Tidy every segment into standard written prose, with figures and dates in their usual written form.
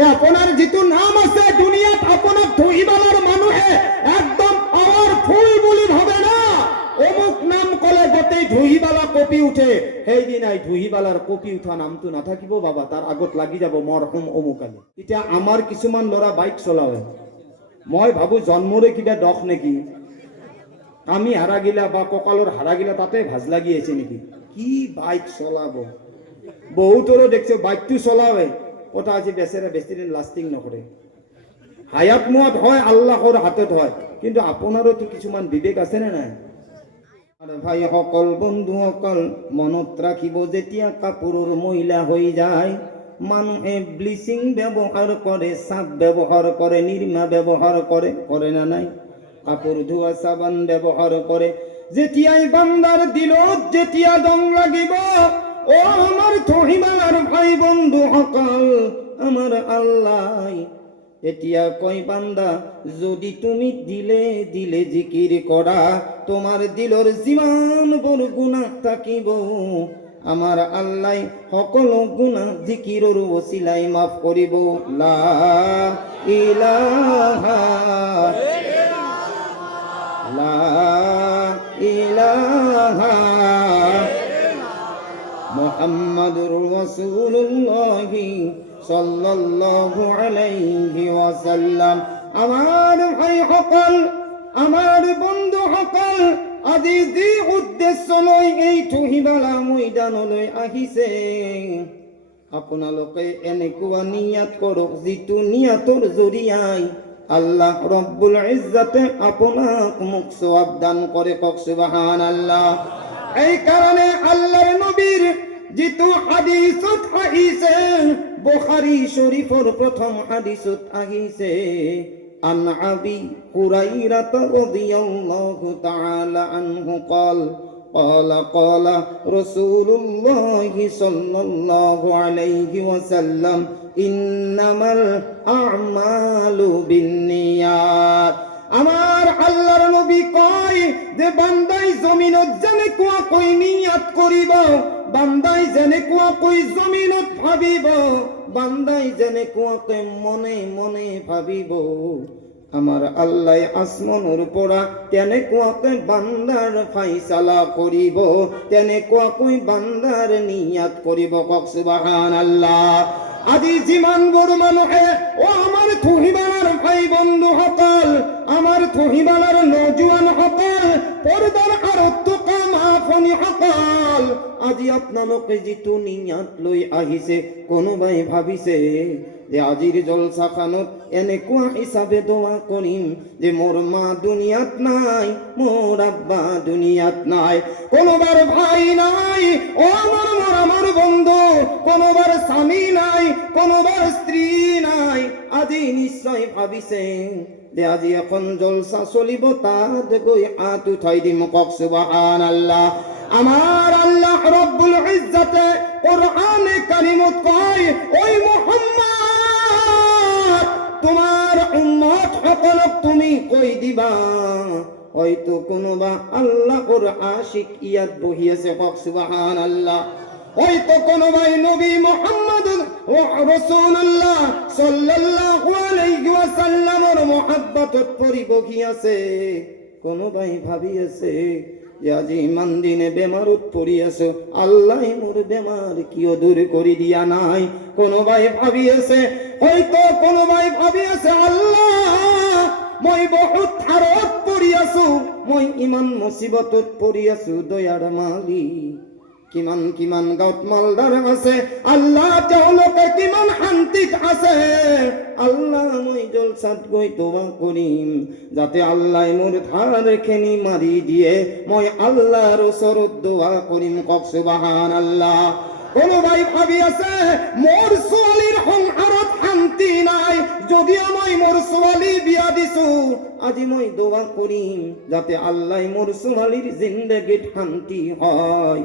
আরে আপনার যেটো নাম আছে দুনিয়াত আপনার ধুইবালার মানুহে একদম পাওয়ারফুল বলি ভাবে না। অমুক নাম কলে গোটেই ধুইবালা কপি উঠে, সেই দিনাই ধুইবালার কপি উঠা নামটো নাথাকিব বাবা, তার আগত লাগি যাব মৰহুম অমুক আলি। এতিয়া আমাৰ কিছুমান ল'ৰা বাইক চলাৱে, মই ভাবো জন্মৰে কিবা দখ নেকি, কামি হারা গিলা বা কঁকালৰ হারা গিলা তাতে ভাজ লাগি আছে নেকি, কি বাইক চলাব। বহুতৰো দেখছো বাইকটো চলাৱে, কথা আছে বেচেৰা বেছি দিন লাষ্টিং নকৰে। হায়াত মুৱাত হয় আল্লাহৰ হাতত হয়, কিন্তু আপোনাৰোতো কিছুমান বিবেক আছে নে নাই? আর ভাইসকল বন্ধুসকল মনত রাখিব, যেতিয়া কাপোৰৰ মহিলা হৈ যায় মানুহে ব্লিচিং ব্যৱহাৰ কৰে, চাপ ব্যৱহাৰ কৰে, নিৰ্মা ব্যৱহাৰ কৰে, কৰে না নাই? কাপোৰ ধোৱা চাবান ব্যৱহাৰ কৰে। যেতিয়াই বান্দাৰ দিলত যেতিয়া দং লাগিব, ও আমার থহিমার ভাই বন্ধুসকল, আমার আল্লাহ এতিয়া কয় বান্দা যদি তুমি দিলে দিলে জিকির করা, তোমার দিলর যিমান বড় গুনাহ থাকিব আমার আল্লাহ সকল গুনাহ জিকিরর ওসিলাই মাফ করিব। লা ইলাহা লা ইলাহা মুহাম্মাদুর রাসূলুল্লাহ সাল্লাল্লাহু আলাইহি ওয়াসাল্লাম। আমার ভাই সকল, আমার বন্ধু সকল, আজি যি উদ্দেশ্য লৈ এই থহিবালা ময়দানলৈ আহিছে, আপোনালোকে এনেকুৱা নিয়াত কৰক যিটো নিয়াতৰ জৰিয়াই আল্লাহ ৰব্বুল ইজ্জতে আপোনাক মোক সওয়াব দান কৰে। কওক সুবহানাল্লাহ। এই কারণে আল্লাহর নবীর যেটো হাদিসত আহিছে, বুখারী শরীফর প্রথম হাদিসত আহিছে, আন আবি হুরায়রা রাদিয়াল্লাহু তাআলা আনহু قال قال رسول الله صلى الله عليه وسلم إنما الأعمال بالنيات। আমার আল্লাহর নবী কয় যে বান্দাই জমিনত যেনেকুৱা কৈ নিয়াত কৰিব, বান্দাই যেনেকুৱা কৈ জমিনত ভাবিব, বান্দাই যেনেকুৱাকৈ মনে মনে ভাবিব, আমার আল্লাহ আসমানৰ পৰা তেনেকুৱাকৈ বান্দাৰ ফাইসালা কৰিব, তেনেকুৱাকৈ বান্দাৰ নিয়াত কৰিব। কওক সুবহানাল্লাহ। আজি যিমান বড় মানুহে, ও আমার থহিবালার ভাই বন্ধু সকল, আমার থহিবালার নজওয়ান সকল, পর্দার আরত কামাফনি সকল, আজি আপোনালোকে যিটো নিয়াত লৈ আহিছে, কোনোবাই ভাবিছে যে আজিৰ জলসাখানত এনেকুৱা হিচাপে দোয়া কৰিম যে মোর মা দুনিয়াত নাই, মোর আব্বা দুনিয়াত নাই, কোনোবার ভাই নাই, ও আমার বন্ধু, কোনোবার স্বামী নাই, কোনোবার স্ত্রী নাই। আজি নিশ্চয় ভাবিছে যে আজি এখন জলসা চলিব, তাত গৈ হাত উঠাই দিম। কক সুবহানাল্লাহ। আমার আল্লাহ রব্বুল ইজ্জতে কোরআনে কারিমত কয়, ওই মুহাম্মদ তোমার উম্মত সকলক তুমি কই দিবা, হয়তো কোনোবা আল্লাহর আশিক ইয়াত বহি আছে। কক সুবহানাল্লাহ। হয়তো কোনোবাই নবী মুহাম্মদ রাসূলুল্লাহ সাল্লাল্লাহু আলাইহি ওয়াসাল্লামের মহব্বতত পরি বহি আছে। কোনোবাই ভাবি আছে যে আজি ইমান দিনে বেমারত পড়ি আছো, আল্লাহ মোর বেমার কিয় দূর করি দিয়া নাই। কোনোবাই ভাবি আছে, হয়তো কোনোবাই ভাবি আছে, আল্লাহ মই বহুত হাৰত পড়ি আছো, মই ইমান মুসিবতত পড়ি আছো, দয়ার মালিক কিমান কিমান গাঁৱত মালদার আছে, আল্লাহ তেওঁলোকে কিমান শান্তিত আছে। আল্লাহ মই জলসাত গৈ দোয়া কৰিম যাতে আল্লাহ মোৰ ধাৰ খেনি মাৰি দিয়ে, মই আল্লাহৰ ওচৰত দোয়া কৰিম। কক সুবহানাল্লাহ। কোনোবাই ভাবি আছে মোৰ ছোৱালীৰ সংসাৰত শান্তি নাই, যদিও মই মোৰ ছোৱালী বিয়া দিছো, আজি মই দোয়া কৰিম যাতে আল্লাহ মোৰ ছোৱালীৰ জিন্দগীত শান্তি হয়।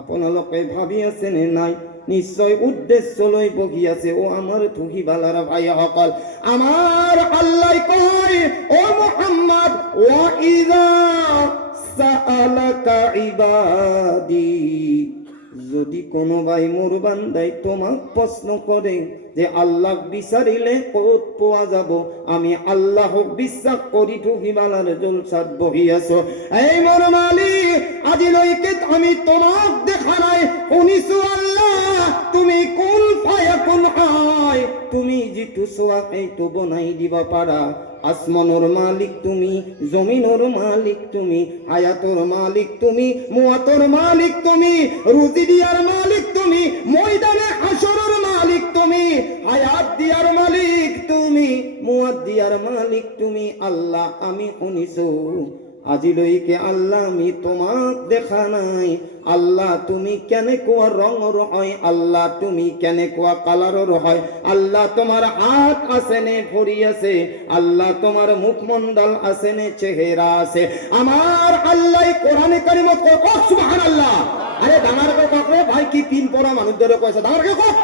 আপোনালোকে ভাবি আছে নে নাই? নিশ্চয় উদ্দেশ্য লৈ বহি আছে। ও আমার থহিবালার ভাই সকল, আমার আল্লাহ কয়, ও মুহাম্মদ, ওয়া ইযা সাআলাকা ইবাদি যদি কোনো ভাই মোর বান্দাই তোমাক প্রশ্ন করে যে আল্লাহ বিচারিলে কত পাওয়া যাব, আমি আল্লাহ বিশ্বাস করি ঠকিবালার জলসাত বহি আছো। এই মোর মালিক, আজিলৈকে আমি তোমাক দেখা নাই, শুনিছো আল্লাহ তুমি কোন ফায়া কোন হয়, তুমি যিটো চোৱা সেইটো বনাই দিবা পাৰা। আসমানোর মালিক তুমি, জমিনোর মালিক তুমি, হায়াতর মালিক তুমি, মুয়াতর মালিক তুমি, রুজি দিয়ার মালিক তুমি, ময়দানে হাসরের মালিক তুমি, হায়াত দিয়ার মালিক তুমি, মুয়াত দিয়ার মালিক তুমি। আল্লাহ আমি শুনিছো আজিলৈকে আল্লাহ আমি তোমাক দেখা নাই। আল্লাহ তুমি কেনেকুৱা ৰঙৰ হয়, আল্লাহ তুমি কেনেকুৱা কালাৰৰ হয়, আল্লাহ তোমাৰ হাত আছে নে ভৰি আছে, আল্লাহ তোমাৰ মুখমণ্ডল আছে নে চেহাৰা আছে। আমার আল্লাহ কোরআনে কারিমত কয় সুবহানাল্লাহ। আরে ডাঙরকে কক রে ভাই, কি পিন পড়া মানুষ ধরে কইছে, ডাঙরকে কক,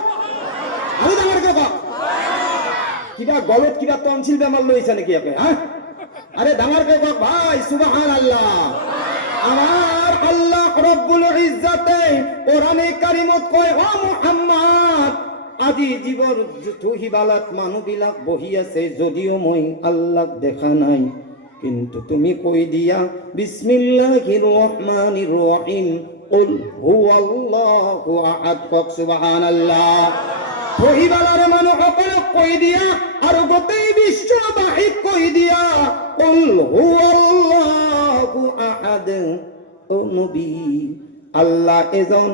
আরে ডাঙরকে কক, কিবা গলত কিবা তনসিল বেমার লইছে নাকি আপনি? হ্যাঁ, আরে ডাঙরকে কক ভাই সুবহানাল্লাহ। আমার আল্লাহ রব্বুল ইজ্জাতে কোরআনে কারিমত কয়, ও মুহাম্মদ আজি জীবর তুহিবালাত মানুহবিলাক বহি আছে, যদিও মই আল্লাহ দেখা নাই, কিন্তু তুমি কই দিয়া বিসমিল্লাহির রহমানির রহিম কুল হুয়াল্লাহু আহাদ, কক সুবহানাল্লাহ। তুহিবালার মানুহসকলক কই দিয়া আৰু গোটেই বিশ্ববাসীক কই দিয়া কুল হুয়াল্লাহু আহাদ, ও নবী আল্লাহ এজন,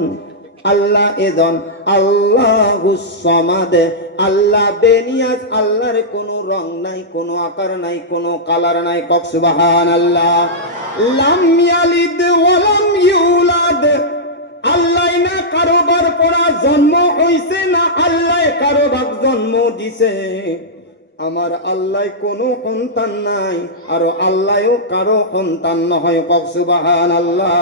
আল্লাহ এজন, আল্লাহুস সামাদ, আল্লাহ বেনিয়াজ, আল্লাহর কোনো রং নাই, কোনো আকার নাই, কোনো কালার নাই, কক সুবহানাল্লাহ। লাম ইয়ালিদ ওয়া লাম ইউলাদ, আল্লাহ না কারোবার পড়া জন্ম হইছে, না আল্লাহ কারোবার জন্ম দিছে। আমার আল্লাহ কোনো সন্তান নাই, আর আল্লাহও কারো সন্তান নহয়, কক সুবহানাল্লাহ।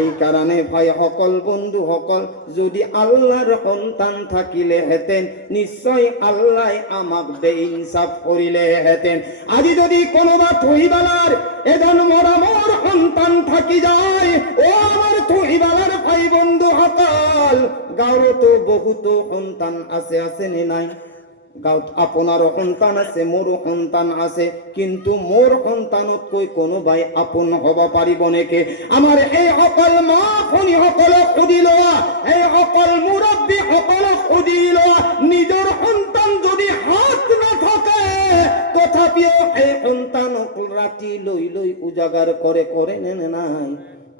এই কারণে ভাই সকল বন্ধু সকল, যদি আল্লাহর সন্তান থাকিলে হেতেন, নিশ্চয় আল্লাহ আমাক বেইনসাফ করিলে হেতেন। আজি যদি কোনোবা থইবালার এজন মরমর সন্তান থাকি যায়, ও আমার থইবালার ভাই বন্ধু সকল, গাঁৱতো বহুতো সন্তান আছে, আছে নে নাই? গাঁৱত আপোনাৰো সন্তান আছে, মোৰো সন্তান আছে, কিন্তু মোৰ সন্তানতকৈ কোনোবাই আপোন হ'ব পাৰিব নেকি? আমাৰ এই সকল মা ভনী সকলক সুধি লোৱা, এই সকল মুৰব্বী সকলক সুধি লোৱা, নিজৰ সন্তান যদি হাত নাথাকে তথাপিও এই সন্তানক ৰাতি লৈ লৈ উজাগাৰ কৰে, কৰে নে নাই?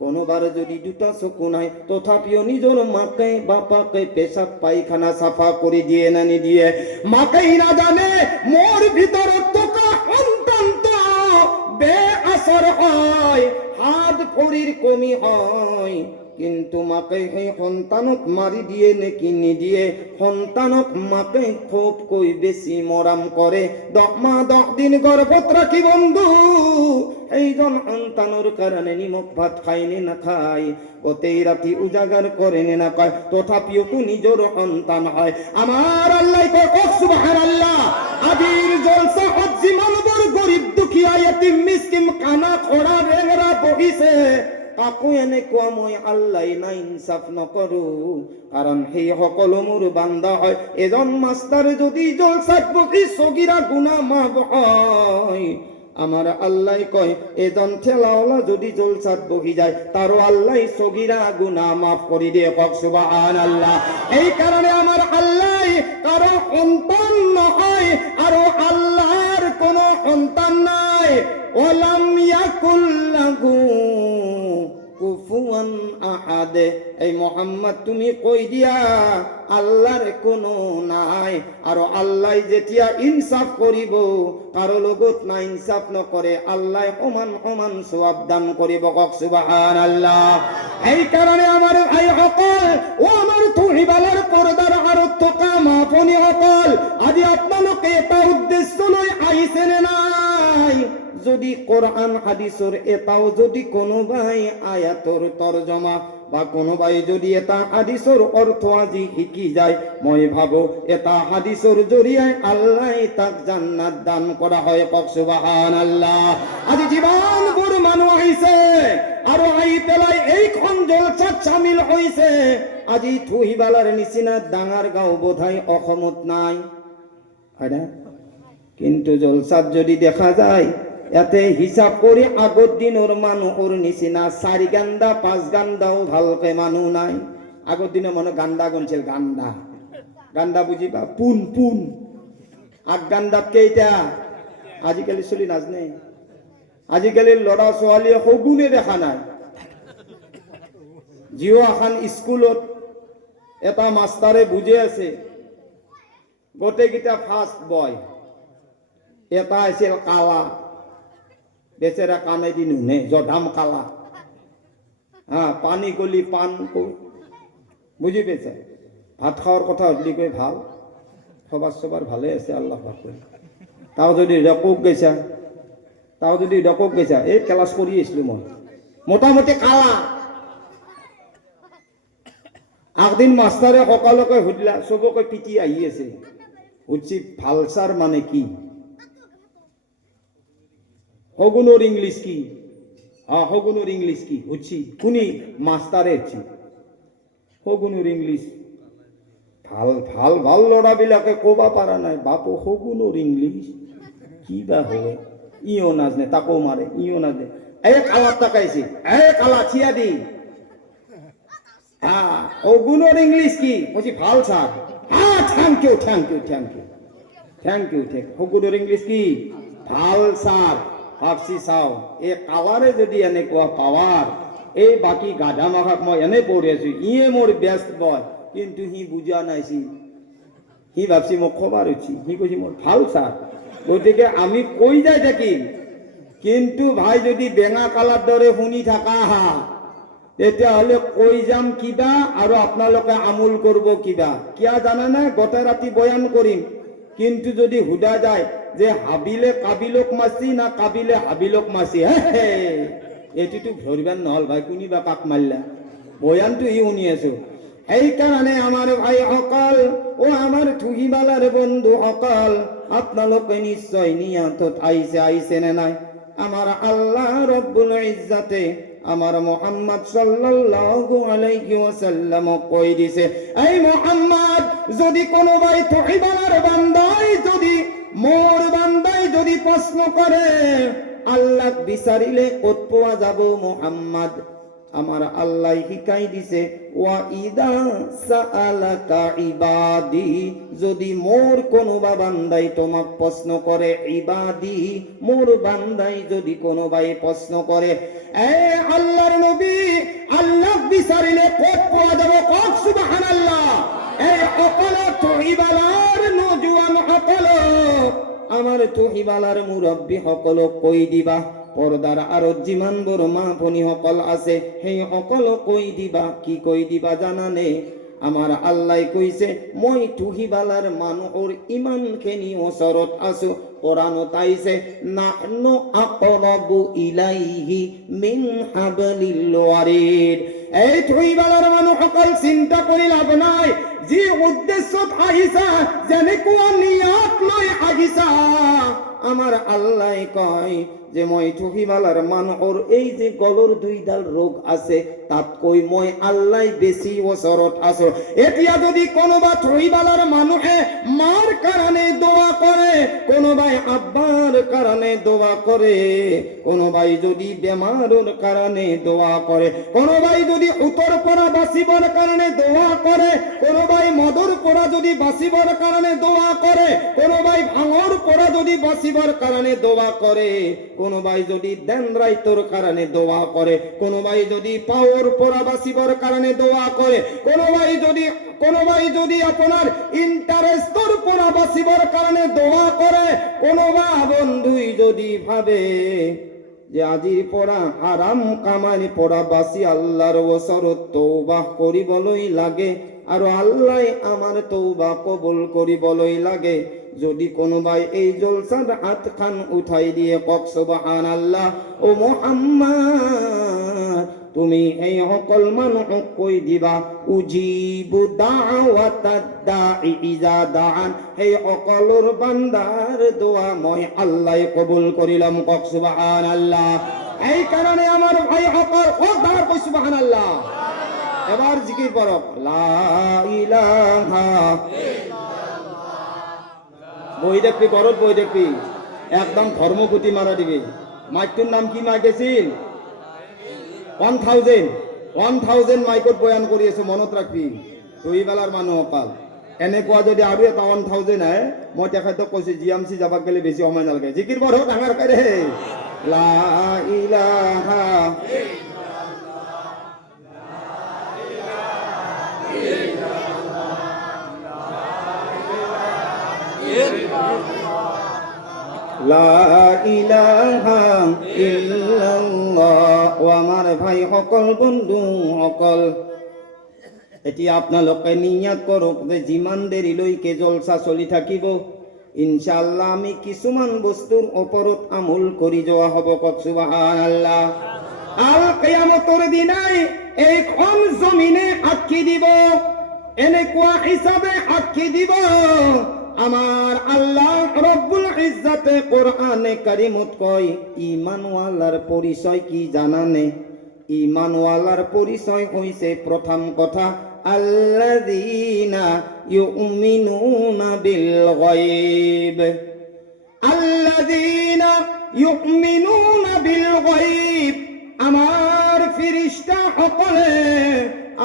কোনোবার যদি দুটা চকু নাই তথাপিও নিজের মাকে বাপাকে পেশাব পায়খানা সাফা করে দিয়ে না নিদিয়ে? মাকেই না জানে মোর ভিতর তোকা সন্তান তো বেআসর হয়, হাত ভরির কমি হয়, কিন্তু মাকে সেই সন্তানক মারি দিয়ে নেকি নিদিয়ে? সন্তানক মাকে খুব কই বেশি মরাম করে, 10 মাহ 10 দিন গর্ভত রাখি বন্ধু এইজন সন্তানোর কারণে নিমখ ভাত খাইনে না খায়, গোটেই রাতি উজাগার করে না কয়, তথাপিও তো নিজের সন্তান হয়। আমার আল্লাহ কয় সুবহানাল্লাহ। আদির জলসা হজ্জি মানবর গরিব দুখিয়া ইয়তিম মিসকিন কানা খোড়া রেংরা বহিছে, কাকু এনেকুৱা মই আল্লাহ না ইনসাফ নকৰো, কারণ সেই সকলো মোৰ বান্দা হয়। এজন মাস্টার যদি জলসাত বহি সগিরা গুনাহ মাফ হয়, আমার আল্লাহ কয় এজন ঠেলাওয়ালা যদি জলসাত বহি যায়, তারও আল্লাহ সগিরা গুনাহ মাফ করে দিয়ে, কক সুবহানাল্লাহ। এই কারণে আমার আল্লাহ কারো সন্তান নহয়, আর আল্লাহর কোনো সন্তান নাই। ওয়ালাম ইয়াকুল লাহু কুফুয়ান আহাদ। এই মোহাম্মদ তুমি কই দিয়া আল্লাহর কোনো নাই, আর আল্লাহ যেতিয়া ইনসাফ করিব, কারো লগত না ইনসাফ নকরে, আল্লাহ সমান সমান সওয়াব দান করিব, কক সুবহানাল্লাহ। এই কারণে আমার ভাই সকল, ও আমার তুহিবালার পর্দার আর থকা মা ভনী সকল, আজি আপনালোকে এটা উদ্দেশ্য লৈ আহিছেনে নাই? যদি কোরআন হাদিসের এটাও যদি কোনোবাই আয়াতর তরজমা বা কোনোবাই যদি এটা হাদিসৰ অৰ্থ আজি শিকি যায়, মই ভাবো এটা হাদিসৰ জৰিয়াই আল্লাহ তাক জান্নাত দান কৰা হয়। কওক সুবহানাল্লাহ। আজি যিমানবোৰ মানুহ আহিছে আৰু আহি পেলাই এইখন জলসাত চামিল হৈছে, আজি থুহিবালাৰ নিচিনা ডাঙৰ গাঁও বোধহয় অসমত নাই, হয় না? কিন্তু জলসাত যদি দেখা যায়, ইয়াতে হিচাপ কৰি আগৰ দিনৰ মানুহৰ নিচিনা 4 গাণ্ডা 5 গাণ্ডাও ভালকে মানুহ নাই। আগৰ দিনৰ মানুহ গাণ্ডা গুনছিল, গাণ্ডা গাণ্ডা বুজিবা, পোন পোন 8 গাণ্ডাত কেইটা? আজিকালি চলি নাজনে। আজিকালি ল'ৰা ছোৱালীয়ে সগুনে দেখা নাই। জিঅ' এখন স্কুলত এটা মাষ্টাৰে বুজি আছে, গোটেইকেইটা ফাৰ্ষ্ট বয়। এটা আছিল কালা, বেচেৰা কাণেদি নুনে, জধাম কালা, পানী গলি পান বুজি পাইছে। ভাত খাওয়ার কথা হলি কই ভাল, সবার সবার ভালে আছে আল্লাহ পাক। তাও যদি রকক গেছা, এই ক্লাস কৰি আছিলো মই, মোটামুটি কালা। আগদিন মাষ্টাৰে সকলোকে সুধিলা, চবকে পিটি আহি আছে, সুধছি ভালচাৰ মানে কি, শগুনৰ ইংলিশ কি, শগুনৰ ইংলিশ কি সুধছি। শুনি মাষ্টাৰে সুধছি শগুনৰ ইংলিশ। ভাল ভাল ভাল ল'ৰাবিলাকে ক'বা পাৰা নাই, বাপু শগুনৰ ইংলিশ কি বা হয়, ইও নাজনে, তাকো মাৰে, ইও নাজনে। এই কালাত তাকাইছে, এই কালা থিয়া দি, শগুনৰ ইংলিশ কি বলছি, ভাল sir, thank you thank you thank you thank you. শগুনৰ ইংলিশ কি, ভাল স্যার। ভাবছি চাও, এই কালাৰে যদি এনেকুৱা পাৱাৰ, এই বাকী গাধা মাখাক মই এনে পঢ়ি আছো, ইয়ে মোৰ বেষ্ট বয়, কিন্তু সি বুজা নাইছি। সি ভাবছি মোক খবৰ উঠছি, সি কৈছি মোৰ ভাল স্যার। গতিকে আমি কৈ যাই থাকিম, কিন্তু ভাই যদি বেঙা কালাৰ দৰে শুনি থাকা তেতিয়াহ'লে কৈ যাম কিবা আৰু আপোনালোকে আমোল কৰিব কিবা। কিয় জানানে? গোটেই ৰাতি বয়ান কৰিম, কিন্তু যদি সোধা যায় যে হাবিলে কাবিলক মাছি না কাবিলে হাবিলক মাছি, এইটোতো ধৰিবান নহল ভাই, কোনিবা কাক মাৰিলা, বয়ানটো ই শুনি আছো। সেইকাৰণে আমাৰ ভাইসকল, আমাৰ থুহিবালাৰ বন্ধু সকল, আপোনালোকে নিশ্চয় নিয়াতত আহিছে নে নাই? আমার আল্লাহ রব্বুল ইজ্জাতে আমার মুহাম্মদ সাল্লাল্লাহু আলাইহি ওয়াসাল্লাম কই দিছে, এই মুহাম্মদ, যদি কোনোবাই থুহিবালার বান্দাই যদি মোর বান্দাই যদি প্রশ্ন করে আল্লাহ বিচারিলে কত পাওয়া যাব মুহাম্মদ? আমার আল্লাহ শিকাই দিছে, ওয়া ইদা সাআলাকা ইবাদি, যদি মোর কোনোবা বান্দাই তোমাক প্রশ্ন করে, ইবাদি মোর বান্দাই যদি কোনোবাই প্রশ্ন করে, এ আল্লাহর নবী, আল্লাহ বিচারিলে কত পাওয়া যাব? কত সুবহানাল্লাহ। এই অকল থুহিবালার নওজোয়ান সকল, আমার থুহিবালার মুরব্বী সকল কই দিবা, পর্দার আরো যিমান বড় মা ভনী সকল আছে সেই সকল কই দিবা। কি কই দিবা জানানে? আমার আল্লাহ কইছে, মই থুহিবালার মানুহৰ ইমান খিনি ওচৰত আছো। কোরআনত আইছে, নাহনু আকরাবু ইলাইহি মিন হাবলিল ওয়ারিদ। এই থুহিবালার মানুহ সকল চিন্তা কৰি লাভ নাই, যি উদ্দেশ্যত আহিছা, যেনেকুৱা নিয়ত লৈ আহিছা, আমার আল্লাহ কয় যে মই থুহিবালার মানুহৰ এই যে গলৰ 2ডাল ৰোগ আছে, তাতকৈ মই আল্লাহ বেছি ওচৰত আছো। এতিয়া যদি কোনোবা থুহিবালার মানুহে মাৰ কাৰণে দোয়া কৰে, কোনোবাই আব্বার কাৰণে দোয়া করে, কোনোবাই যদি বেমাৰৰ কাৰণে দোয়া করে, কোনোবাই যদি উত্তর পৰা বাঁচিবৰ কাৰণে দোয়া করে, কোনোবাই মদৰ পৰা যদি বাঁচিবৰ কাৰণে দোয়া করে, কোনোবাই ভাঙৰ পৰা যদি বাঁচিবৰ কাৰণে দোয়া করে, কোনোবাই যদি দেনরাইতর কারণে দোয়া করে, কোনোবাই যদি পাওয়ার পৰা বাঁচিবৰ কাৰণে দোয়া করে, কোনোবাই যদি আপনার ইন্টারেস্টর পৰা বাঁচিবৰ কাৰণে দোয়া করে, কোনোবা বন্ধুই যদি ভাবে যে আজিৰ পৰা হারাম কামানি পৰা বাঁচি আল্লাহর ওচৰত তওবাহ কৰিবলৈ লাগে আৰু আল্লাহ আমার তওবা কবুল কৰিবলৈ লাগে, যদি কোনোবাই এই জলসাত হাত খান উঠাই দিয়ে, কক সুবহানাল্লাহ। ও মুহাম্মদ, তুমি এই সকল মানুহক কৈ দিবা উজিবু দাওয়াতাদ দাঈ ইজা দাআন, এই সকলৰ বান্দাৰ দোয়া মই আল্লাহ কবুল কৰিলাম। কক সুবহানাল্লাহ। এই কারণে আমার ভাই সকল ওদার কই সুবহানাল্লাহ। এবার জিকির করক লা ইলাহা ইল্লাল্লাহ। বই দেখবি ঘরত বই দেখবি একদম ধর্মপুতি মারা দিবি। মাইকটোর নাম কি মাইক আছিল? 1000 মাইকত বয়ান কৰি আছো, মনত ৰাখবি তুই বেলাৰ মানুহ অকাল। এনেকুৱা যদি আৰু এটা 1000 আহে, মই তেখেতক কৈছো জিএমচি যাবাক গেলে বেছি সময় নালাগে। জিকিৰ কৰ ডাঙৰ কৰে লা ইলাহা লা ইলাহা ইল্লাল্লাহ। ও আমার ভাই সকল বন্ধু সকল, এতিয়া আপোনালোকে নিয়াত কৰক যে যিমান দেৰিলৈকে জলসা চলি থাকিব ইনশাআল্লাহ আমি কিছুমান বস্তুৰ ওপৰত আমল কৰি যোৱা হ'ব। কক সুবহানাল্লাহ। আল কিয়ামতৰ দিনাই এইখন জমিনে সাক্ষী দিব, এনেকুৱা হিচাপে সাক্ষী দিব। আমার আল্লাহ রব্বুল ইজ্জতে কোরআনে কারিমত কয় ঈমানওয়ালার পরিচয় কি জানানে? ঈমানওয়ালার পরিচয় হইছে প্রথম কথা আল্লাযীনা ইউমিনুনা বিল গায়ব। আল্লাযীনা ইউমিনুনা বিল গায়ব। আমার ফেরেশতা সকলে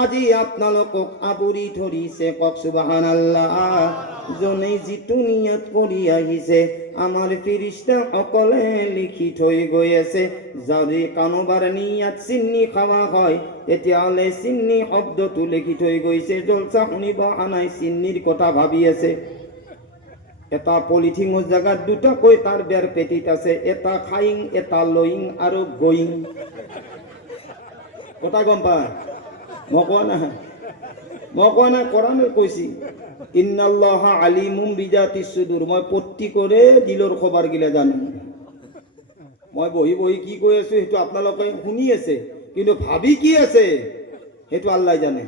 আজি আপোনালোকক আবৰি ধৰিছে। কক সুবহানাল্লাহ। জনে যিটো নিয়ত কৰি আহিছে আমাৰ ফেৰেশতা সকলে লিখি থৈ গৈ আছে। যদি কানোবাৰ নিয়ত চিন্নি খাৱা হয় তেতিয়াহ'লে চিন্নি শব্দটো লিখি থৈ গৈছে। জলসা শুনিব আনাই চিন্নিৰ কথা ভাবি আছে। এটা পলিথিনৰ জাগাত দুটাকৈ তাৰ বেৰ পেটিত আছে, এটা খাইং, এটা লইং আৰু গইং। কথা গম পায়? মই কোৱা নাই, কোরআনে কৈছি ইন্নাল্লাহা আলিমুম বিজাতিস সুদুর। মই পট্টি করে দিলৰ খবৰ গিলা জানো। মই বহি বহি কি কৈ আছো সেইটো আপোনালোকে শুনি আছে, কিন্তু ভাবি কি আছে সেইটো আল্লাহ জানে।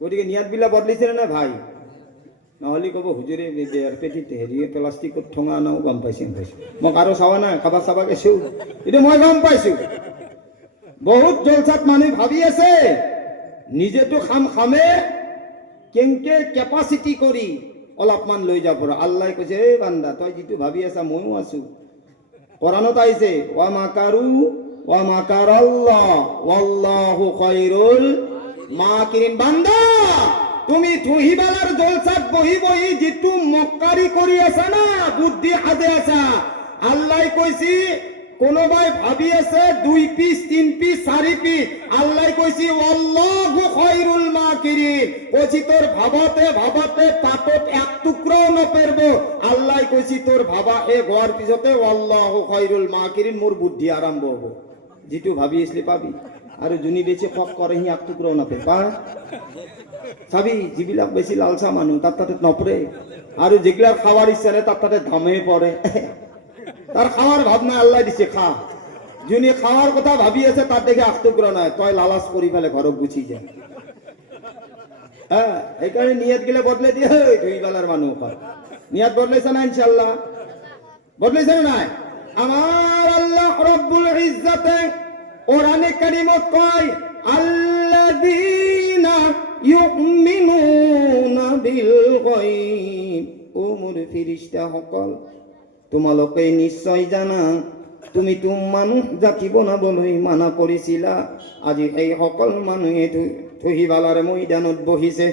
গতিকে নিয়াতবিলাক বদলিছে না ভাই? নহ'লে ক'ব হুজুৰে বেৰ পেটিত হেৰি প্লাষ্টিকত ঠঙা আনাও গম পাইছে। মই কাৰো চাৱা নাই, খাবা চাবা গেছো, কিন্তু মই গম পাইছো বহুত জলসাত মানুহ ভাবি আছে নিজেতো খামে কেংকে কেপাচিটি কৰি অলপমান লৈ যাব পাৰ। আল্লাহ কৈছে এই বান্দা তই যিটো ভাবি আছা ময়ো আছো। কোরআনত আইছে ওয়া মাকারু ওয়া মাকারাল্লাহ ওয়াল্লাহু খায়রুল মাকিরিন। বান্দা তুমি থুহিবালার জলসাত বহি বহি যিটো মক্কারি কৰি আছা না, বুদ্ধি হাতে আছা, আল্লাহ কৈছি কোনোবাই ভাবি আছে 2 পিস 3 পিস 4 পিস, আল্লাহ কৈছি আল্লাহু খায়রুল মাকিরিন। কৈছি তোর ভাবাতে ভাবাতে পাটত এক টুকরাও নপেরব। আল্লাহ কৈছি তোর ভাবা এ ঘর পিছতে আল্লাহু খায়রুল মাকিরিন। মোর বুদ্ধি আরম্ভ হব। যিটো ভাবি আসলি পাবি, আৰু যোনি বেছি কক কৰে সি এক টুকরাও নপের পা চাবি। যিবিলাক বেছি লালসা মানুহ তাত তাতে নপৰে, আৰু যেগিলাৰ খাৱাৰ ইচ্ছা নাই তাত তাতে ধামে পৰে। তার খাওয়ার ভাবনা আল্লাহ দিছে খা। যিনি খাওয়ার কথা ভাবি আছে তার দেখে আটুকরা নয়, তই লালাস করে ফেলে ঘরক গুছি যায়। হ্যাঁ, এইকাৰণে নিয়ত গিলে বদলে দিয়ে দুই বেলার মানুহ নিয়ত বদলাইছে না? ইনশাআল্লাহ বদলাইছে না নাই? আমার আল্লাহ রব্বুল ইজ্জতে কোরআনে কারিমত কয় আল্লাযীনা ইউমিনুনা বিল গায়ব। ও মোর ফেরেশতা সকল, তোমালোকে নিশ্চয় জানা তুমি মানুহ জাতি বনাবলৈ মানা কৰিছিলা। আজি এই সকল মানুহে থহিবালাৰ ময়দানত বহিছে।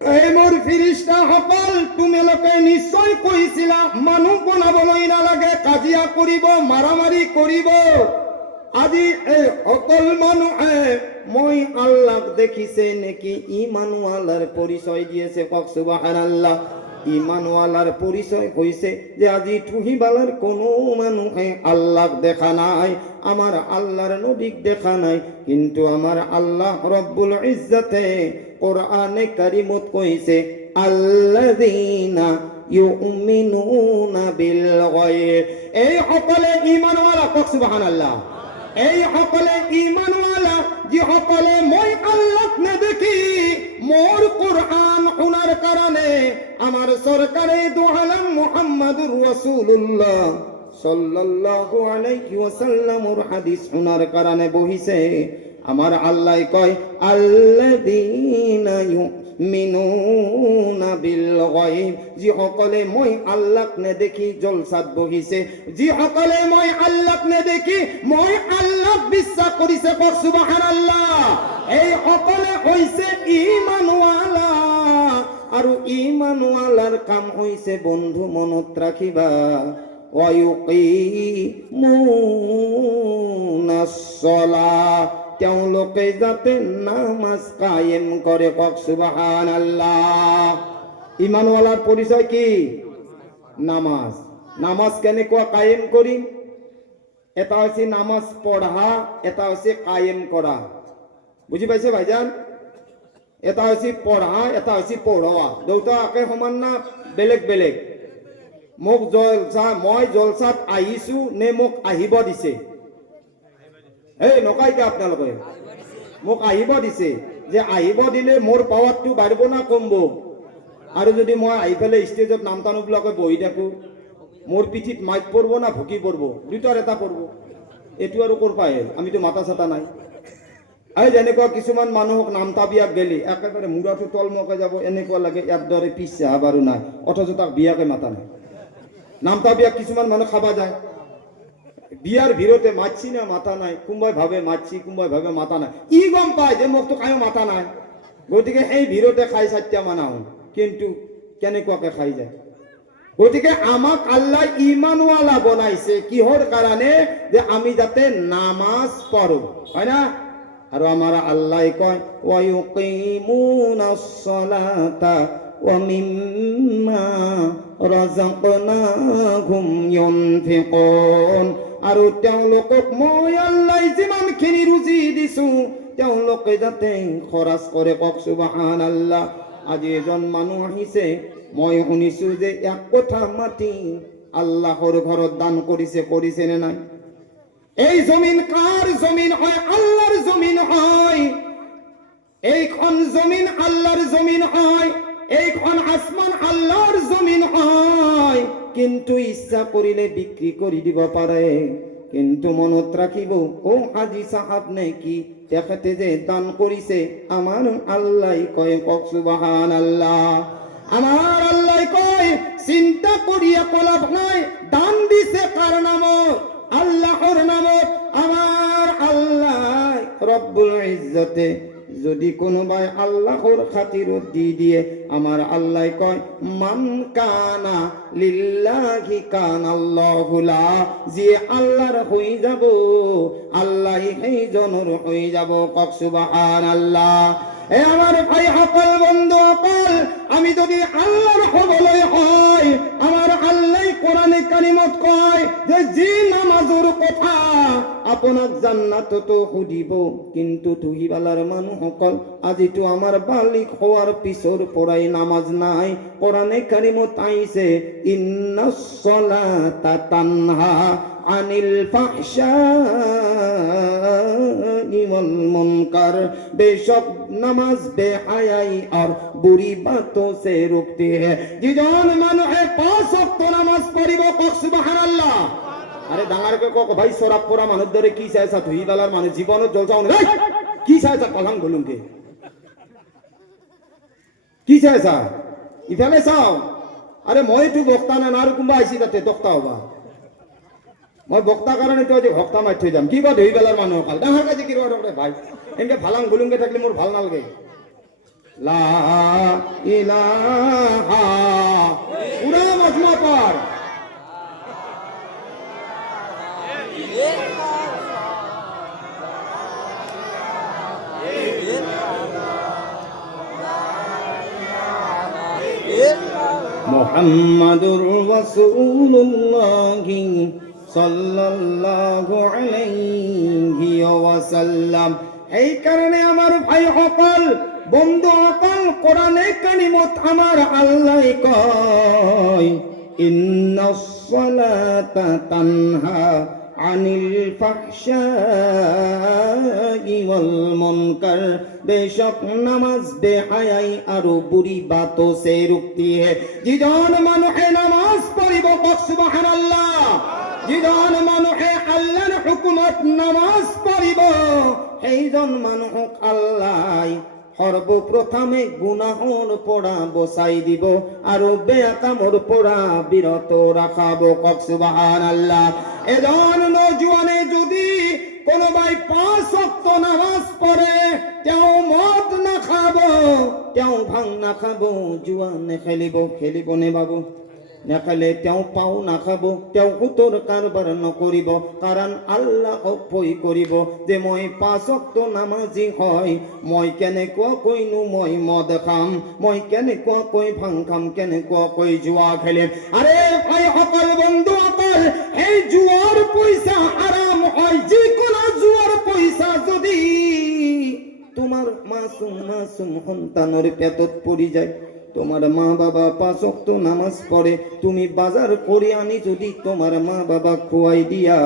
এই মোৰ ফেৰেশতা সকল, তোমালোকে নিশ্চয় কৈছিলা মানুহ বনাবলৈ নালাগে, কাজিয়া কৰিব, মাৰামাৰি কৰিব। আজি এই সকল মানুহে মই আল্লাহক দেখিছে নেকি? ঈমানওয়ালাৰ পৰিচয় দিয়েছে। কক সুবহানাল্লাহ। ঈমানওয়ালার পরিচয় হইছে যে আজি থুহিবালার কোনো মানুহে আল্লাহক দেখা নাই, আমার আল্লাহর নবীক দেখা নাই, কিন্তু আমার আল্লাহ রব্বুল ইজ্জতে কোরআনে কারিমত কইছে আল্লাযীনা ইউমিনুনা বিল গায়ব। এই সকলে ঈমানওয়ালা। কক সুবহানাল্লাহ। এই সকলে ঈমানওয়ালা যে সকলে মই আল্লাহ নে দেখি মোর কোরআন শোনার কারণে আমার সরকারে দু আলম মুহাম্মাদুর রাসূলুল্লাহ সাল্লাল্লাহু আলাইহি ওয়াসাল্লামর হাদিস শোনার কারণে বহিছে আমার আল্লাহ কয় আল্লাযীনা মিনুনা বিল গায়ব যে সকলে মই আল্লাহ নে দেখি জলসাত বহিছে যে সকলে মই আল্লাহ নে দেখি মই আল্লাহ বিশ্বাস কৰিছে কওক সুবহানাল্লাহ এই সকলে হৈছে ঈমানওয়ালা আৰু ঈমানওয়ালাৰ কাম হৈছে বন্ধু মনত ৰাখিবা ওয়ায়ুকিমুনাস সালাহ তেওঁলোকে যাতে নামাজ কায়েম কৰে কওক সুবহানাল্লাহ ঈমানওয়ালাৰ পৰিচয় কি নামাজ নামাজ কেনেকুৱা কায়েম কৰিম এটা হৈছে নামাজ পঢ়া এটা হৈছে কায়েম কৰা বুজি পাইছে ভাইজান এটা হৈছে পঢ়া এটা হৈছে পঢ়োৱা দুটা একে সমান না বেলেগ বেলেগ মোক জলসা মই জলসাত আহিছো নে মোক আহিব দিছে এই নকাইকে আপোনালোকে মোক আহিব দিছে যে আহিব দিলে মোৰ পাৱাৰটো বাঢ়িব না কমব আৰু যদি মই আহি পেলাই ষ্টেজত নাম টানুবিলাকে বহি থাকো মোৰ পিঠিত মাইক পৰব না ভুকি পৰব দুটাৰ এটা পৰব এইটো আৰু ক'ৰ পায় আমিতো মাথা চাতা নাই এই যেনেকুৱা কিছুমান মানুহক নামতা বিয়াক গেলি একেবাৰে মূৰাটো তলমুৱাকে যাব এনেকুৱা লাগে ইয়াৰ দৰে পিছ চাহাব আৰু নাই অথচ তাক বিয়াকে মাতা নাই নামতা বিয়াক কিছুমান মানুহ খাবা যায় বিয়ার ভিড়তে মাছি না মাথা নাই কোনোবাই ভাবে মাছি কোনোবাই ভাবে মাথা নাই ই গম পায় যে মোক তো কায়ো মাথা নাই গতিকে সেই ভিড়তে খাই চারটা মানা হয় কিন্তু কেনেকুৱাকে খাই যায় গতিকে আমাক আল্লাহ ঈমানওয়ালা বনাইছে কিহৰ কাৰণে যে আমি যাতে নামাজ পঢ়ো হয় না আৰু আমাৰ আল্লাহ কয় ওয়ায়ুকিমুনাস সালাতা ওয়া মিম্মা রাযাকনাহুম ইউনফিকুন আৰু তেওঁলোকক মই আল্লাহ যিমানখিনি ৰুজি দিছো তেওঁলোকে যাতে খৰচ কৰে কওক সুবহানাল্লাহ আজি এজন মানুহ আহিছে মই শুনিছো যে এক কথা মাটি আল্লাহৰ ঘৰত দান কৰিছে নে নাই এই জমিন কাৰ জমিন হয় আল্লাহৰ জমিন হয় এইখন জমিন আল্লাহৰ জমিন হয় এইখন আসমান আল্লাহর জমিন হয় কিন্তু ইচ্ছা করিলে বিক্রি করে দিব পারে কিন্তু মনত রাখিব ও হাজি সাহাব নাকি দেখাতে যে দান করিছে আমার আল্লাহ কয় কক সুবহানাল্লাহ আমার আল্লাহ কয় চিন্তা করিয়া কলাপ নাই দান দিছে কার নামত আল্লাহর নামত আমার আল্লাহ রব্বুল ইজ্জতে যদি কোনোবাই আল্লাহর খাতিরত দি দিয়ে আমার আল্লাহ কয় মান কানা লিল্লাহি কানাল্লাহু লা যে আল্লাহর হই যাব আল্লাহ সেই জনের হই যাব কক সুবহানাল্লাহ এ আমার ভাই সকল বন্ধু সকল আমি যদি আল্লাহর হবলৈ হয় আমার আল্লাহ কোরআনে কারিমত কয় যে জি নামাজৰ কথা আপোনাক জান্নাততো সুধিব কিন্তু তুহিবালাৰ মানুহসকল আজিতো আমাৰ বালিক হোৱাৰ পিছৰ পৰাই নামাজ নাই কোরআনে কারিমত আইছে ইন্নাস সালাতা তানহা আনিল ফাহশাই ওয়াল মুনকার বেশক नमाज बेहयाई और बुरी बातों से रोकती है जिजोन মানুহে 5 ওয়াক্ত নামাজ পড়িব কক সুবহানাল্লাহ আরে ডাঙার কে কক ভাই সরাব পড়া মানুষ ধরে কি চাইছা ধুইবালার মানুষ জীবনত জলচাও না কি চাইছা কলম গলুমকে কি চাইছা ইফালে চাও আরে মই তো বক্তা না আর কোনবা আইছি তাতে দক্তা হবা মই বক্তা কারণে তো যে ভক্তা মাই থৈ যাম কি বা ধুইবালার মানুহ কাল ডাঙার কাছে কি রে ভাই এনকে ভালাং গুলুংকে থাকলে মোর ভাল নালগে লা ইলাহা পুরা মজমা পার মুহাম্মাদুর রাসূলুল্লাহ সাল্লাল্লাহু আলাইহি ওয়াসাল্লাম এই কারণে আমার ভাই সকল বন্ধু সকল কোরআনে কারিমত আমার আল্লাহ কয় ইন্নাস সালাতা তানহা আনিল ফাহশাই ওয়াল মুনকার, বেশক নামাজ বেহায়াই আর বুরি বাতোं से रुकती है। যিজন মানুহে নামাজ পড়িব সুবহানাল্লাহ, যিজন মানুহে আল্লাহর হুকুমত নামাজ পড়িব সেইজন মানুহক আল্লাহ সর্বপ্রথমে গুনাহর পৰা বচাই দিব আৰু বেয়া কামৰ পৰা বিৰত ৰাখাব। কক সুবহানাল্লাহ। এজন নজুৱানে যদি কোনোবাই 5 ওয়াক্ত নামাজ পড়ে, তেওঁ মদ নাখাব, তেওঁ ভাং নাখাব, জুয়া নেখেলিব, খেলিব নে বাবু? নেখালে তেওঁ পাও নাখাব, তেওঁ সুতৰ কাৰবাৰ নকৰিব, কাৰণ আল্লাহক ভয় কৰিব যে মই 5 ওয়াক্ত নামাজি হয়, মই কেনেকুৱাকৈনো মই মদ খাম, মই কেনেকুৱাকৈ ভাং খাম, কেনেকুৱাকৈ জুৱা খেলিম। আৰে ভাইসকল, বন্ধুসকল, এই জুৱাৰ পইচা হাৰাম হয়। যিকোনো জুৱাৰ পইচা যদি তোমার মাসুম সন্তানের পেটত পড়ি যায়, তোমার মা বাবা 5 ওয়াক্ত নামাজ পড়ে, তুমি বাজার করে আনি যদি তোমার মা বাবা খুয়াই দিয়া,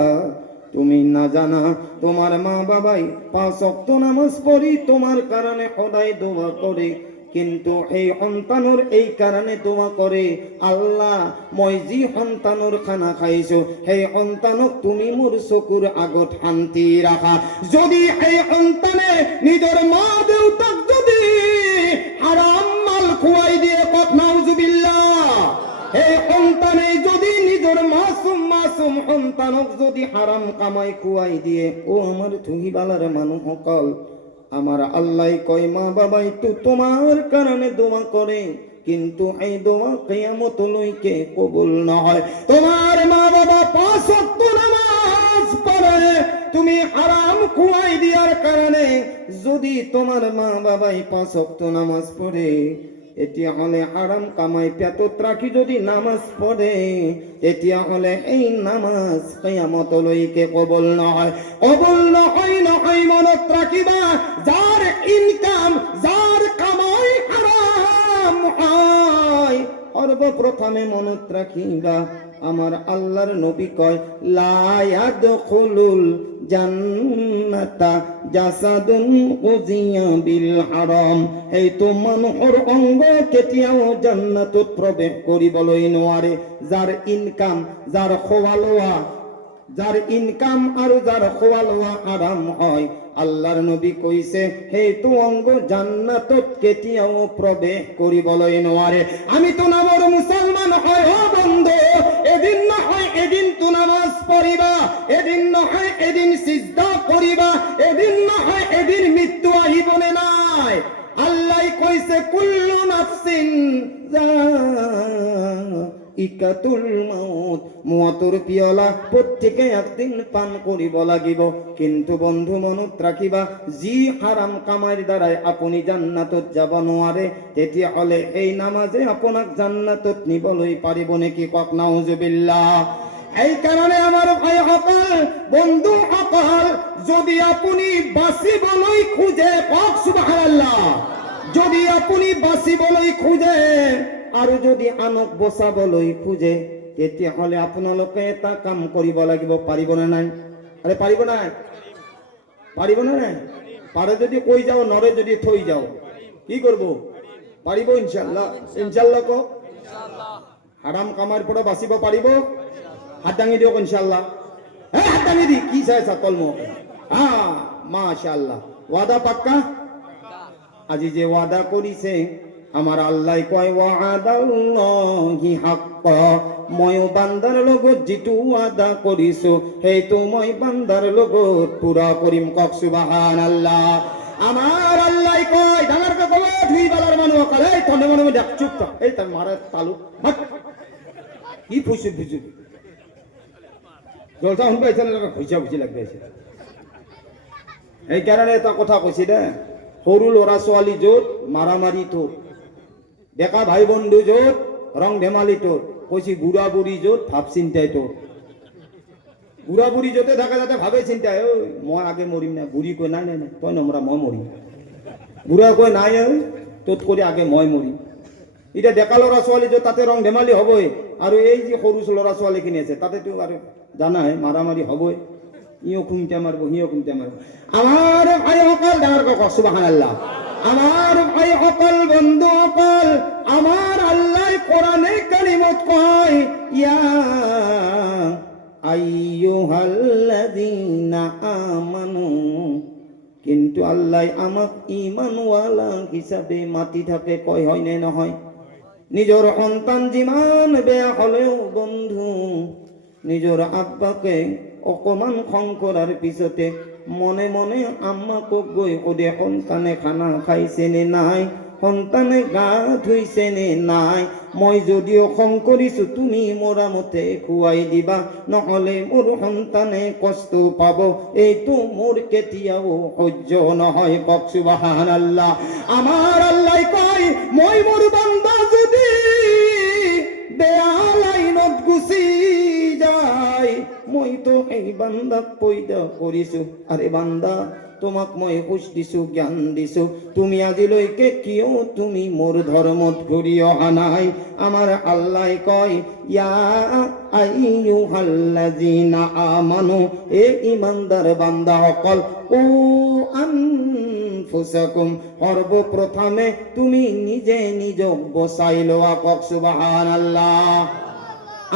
তুমি না জানা তোমার মা বাবাই 5 ওয়াক্ত নামাজ পড়ি তোমার কারণে সদায় দোয়া করে, কিন্তু এই সন্তানৰ এই কারণে দোয়া করে, আল্লাহ মই যি সন্তানৰ খানা খাইছো সেই সন্তানক তুমি মোৰ চকুৰ আগত শান্তি রাখা। যদি এই সন্তানে নিজৰ মা দেউতাক যদি হারাম মাল খুৱাই দিয়ে, কত নাউজুবিল্লাহ, এই সন্তানে যদি নিজৰ মাসুম সন্তানক যদি হারাম কামাই খুৱাই দিয়ে, ও আমার থুহিবালার মানুহসকল, আমার আল্লাহ কয় মা বাবাই তো তোমার কারণে দোয়া করে, কিন্তু এই দোয়া কিয়ামত লইকে কবুল না হয়। তোমার মা বাবা 5 ওয়াক্ত নামাজ পড়ে, তুমি হারাম খুয়াই দিয়ার কারণে যদি তোমার মা বাবাই 5 ওয়াক্ত নামাজ পড়ে, এতিয়া হলে হারাম কামাই পেটত রাখি যদি নামাজ পড়ে, এতিয়া হলে এই নামাজ কিয়ামত লইকে কবুল নহয়। কবুল নহয় মনত রাখিবা, যার ইনকাম যার কামাই হারাম হয়, সর্বপ্রথমে মনত রাখিবা আমার আল্লাহর নবী কয় লা ইয়াদখুলুল জান্নাতা জাসাদুন উযিয়া বিল হারাম, এই তো মানুহৰ অঙ্গ কেতিয়াও জান্নাতত প্রবেশ কৰিবলৈ নোৱাৰে যার ইনকাম, যার খোৱালোৱা, যার ইনকাম আর যার খোৱালোৱা হারাম হয়। আল্লাহর নবী কইছে সেইটো অঙ্গ জান্নাতত কেতিয়াও প্রবেশ কৰিবলৈ নোৱাৰে। আমি তো নামৰ মুসলমান হয় ও বন্ধু, এদিন না হয় এদিন তো নামাজ পড়িবা, এদিন না হয় এদিন সিজদা করিবা, এদিন না হয় এদিন মৃত্যু আহিবনে নাই। আল্লাহ কইছে কুল্লু নাফসিন ইকাতুল মাউত, মওয়াতুর পিয়লা প্রত্যেকে একদিন পান করিব লাগিব। কিন্তু বন্ধু মনত রাখিবা, যি হারাম কামাইৰ দ্বাৰাই আপুনি জান্নাতত যাব নোৱাৰে, তেতিয়া হলে এই নামাজে আপোনাক জান্নাতত নিবলৈ পাৰিব নেকি? কক নাউজুবিল্লাহ। এই কারণে আমার ভাইসকল, বন্ধুসকল, যদি আপুনি বাঁচিবলৈ খোজে, কক সুবহানাল্লাহ, যদি আপুনি বাঁচিবলৈ খোজে আৰু যদি আনক বচাবলৈ খোজে, তেতিয়াহ'লে আপোনালোকে এটা কাম কৰিব লাগিব। পাৰিব নে নাই? আৰে পাৰিব নাই? পাৰিব নে নাই? পাৰে যদি কৈ যাও, নৰে যদি থৈ যাও, কি করব? পাৰিব ইনশাআল্লাহ। ইনশাআল্লাহ কো হারাম কামাইৰ পৰা বাঁচিব পাৰিব? হাত দাঙি দিয়ক ইনশাআল্লাহ। হাত দাঙি দি কি চাইছা কলম? মাশাআল্লাহ। ওয়াদা পাক্কা? আজি যে ওয়াদা কৰিছে আমার আল্লাহ কয় ওয়াদাল্লাহি হাক্কা, মই বান্দার লগত যেটো ওয়াদা কৰিছো সেইটো মই বান্দার লগত পুরা কৰিম। কক সুবহানাল্লাহ। আমার আল্লাহ কয় ডাঙৰকে কব ধুই বালার মানুহ কয় এই তনে মনে দেখ চুপ থাক, এই তার মারা তালু কি ফুসু ফুসু জলটা শুনবা ইচ্ছা নালাগে, ভুজা ভুজি লাগবে। এই কারণে এটা কথা কৈছি দে, সৰু ল'ৰা ছোৱালী য'ত মারামারি তোর, ডেকা ভাই বন্ধু য'ত রং ধেমালি তোর, কৈছি বুড়া বুড়ি য'ত ভাব চিন্তাই তোর। বুড়া বুড়ি য'তে থাকে যাতে ভাবে চিন্তাই, ওই মই আগে মরিম না। বুড়ি কই নাই নাই নাই তই নমরা, মই মরিম। বুড়া কই নাই তোত করে আগে মই মরিম। এটা ডেকা ল'ৰা ছোৱালী য'ত তাতে রং ধেমালি হবই, আৰু এই যে সৰু ল'ৰা ছোৱালীখিনি আছে তাতে তো আৰু জানায় মারামারি হবে, ইও খুঁজতে মারবো হিও খুঁজতে মারবো। আমার ভাই অকল ডাঙর কথা সুবহানাল্লাহ। আমার ভাই অকল বন্ধু অকল, আমার আল্লাহ কোরআনে কালিমত কয় ইয়া আইয়ুহাল্লাযীনা আমানু, কিন্তু আল্লাহ আমাক ঈমানওয়ালা হিসাবে মাটি থাকে কয়, হয় না নহয়? নিজের সন্তান যিমান বেয়া হলেও বন্ধু নিজের আব্বাকে অকমান খং করার পিছতে মনে মনে আম্মাকে গৈ ওদে সন্তানে খানা খাইছে নে নাই, সন্তানে গা ধুইছে নে নাই, মই যদিও খং কৰিছো তুমি মৰামতে খুৱাই দিবা, নহলে মোৰ সন্তানে কষ্ট পাব, এইটো মোৰ কেতিয়াও সহ্য নহয়। কওক সুবহানাল্লাহ। আমাৰ আল্লাহ কয় মই মোৰ বান্দা যদি বেয়া লাইনত গুচি যায়, মই তো এই বান্দাক পয়দা কৰিছো, আরে বান্দা তোমাক মই খুশ দিছো, জ্ঞান দিছো, তুমি আজিলৈকে কিয় তুমি মোৰ ধৰ্মত ঘূৰি অহা নাই? আমাৰ আল্লাহ কয় ইয়া আইয়ুহাল্লাযীনা আমানু, এ ইমানদার বান্দাসকল, ও আনফুসাকুম, সর্বপ্রথমে তুমি নিজে নিজক বচাই লোৱা। কওক সুবহানাল্লাহ।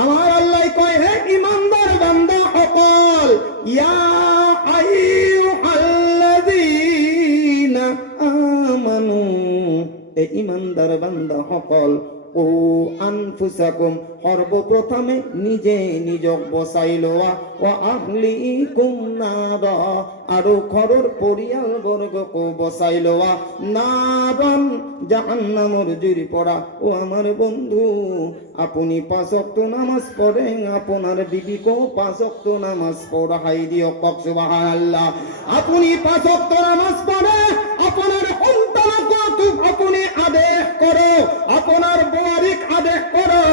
আমার আল্লাহ কয় হে ইমানদার বান্দা সকল, ইয়া আইয়ুহাল্লাযীনা আমানু, এ ইমানদার বান্দা সকল, ও আনফুসাকুম, সর্বপ্রথমে নিজে নিজক বচাই লোৱা, ও আহলিকুম নাৰা, আৰু ঘৰৰ পৰিয়াল বৰ্গকো বচাই লোৱা, নাৰান, জাহান্নামৰ জুইৰ পৰা। ও আমার বন্ধু, আপনি 5 ওয়াক্ত নামাজ পড়েন, আপনার বিবিকেও 5 ওয়াক্ত নামাজ পড়াই দিয়ক। কওক সুবহানাল্লাহ। আপনি 5 ওয়াক্ত নামাজ পড়ে আপনার সন্তানকে আপনি আদেশ করো, আপনার বোয়ারিক আদেশ করো,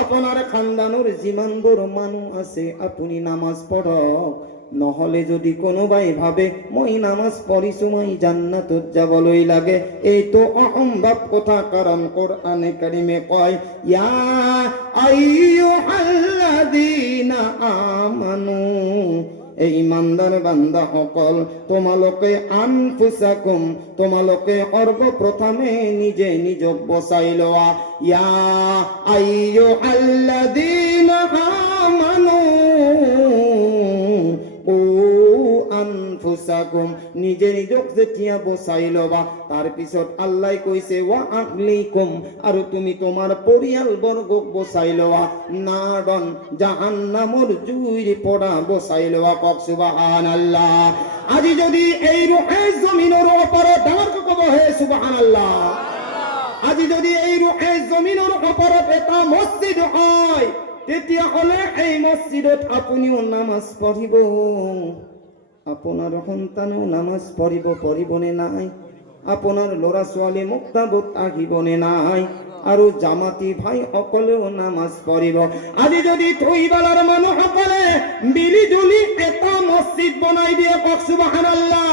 আপনার খানদানোর যিমান বড় মানুষ আছে আপনি নামাজ পড়ক, নহলে যদি কোনোবাই ভাবে মই নামাজ পড়িছো মই জান্নাতত যাবলৈ লাগে, এই তো অসম্ভৱ কথা। কাৰণ কোরআনে কারিমে কয় ইয়া আইয়ুহাল্লাযীনা আমানু, এই ইমানদার বান্দা সকল, তোমালোকে আনফুসাকুম, তোমালোকে সর্বপ্রথমে নিজে নিজক বচাই লোৱা। ইয়া আইয়ুহাল্লাযীনা আমানু ও আনফুসাকুম, নিজে নিজক যেতিয়া বচাই লবা, তার পিছত আল্লাহ কৈছে ওয়া আহলিকুম, আৰু তুমি তোমার পৰিয়াল বৰ্গক বচাই লোৱা, নাৰন, জাহান্নামৰ জুইৰ পৰা বচাই লোৱা। কওক সুবহানাল্লাহ। আজি যদি এই রূহে জমিনৰ ওপৰত ডাঙৰ ক'ব হে সুবহানাল্লাহ, আজি যদি এই রূহে জমিনৰ ওপৰত এটা মসজিদ হয়, তেতিয়া হলে এই মসজিদত আপুনিও নামাজ পঢ়িব, আপোনাৰ সন্তানেও নামাজ পঢ়িবনে নাই, আপোনাৰ ল'ৰা ছোৱালী মুক্তাবত আহিবনে নাই, আৰু জামাতি ভাই সকলেও নামাজ পঢ়িব। আজি যদি থৈবালাৰ মানুহসকলে মিলি জুলি এটা মসজিদ বনাই দিয়ে, কওক সুবহানাল্লাহ,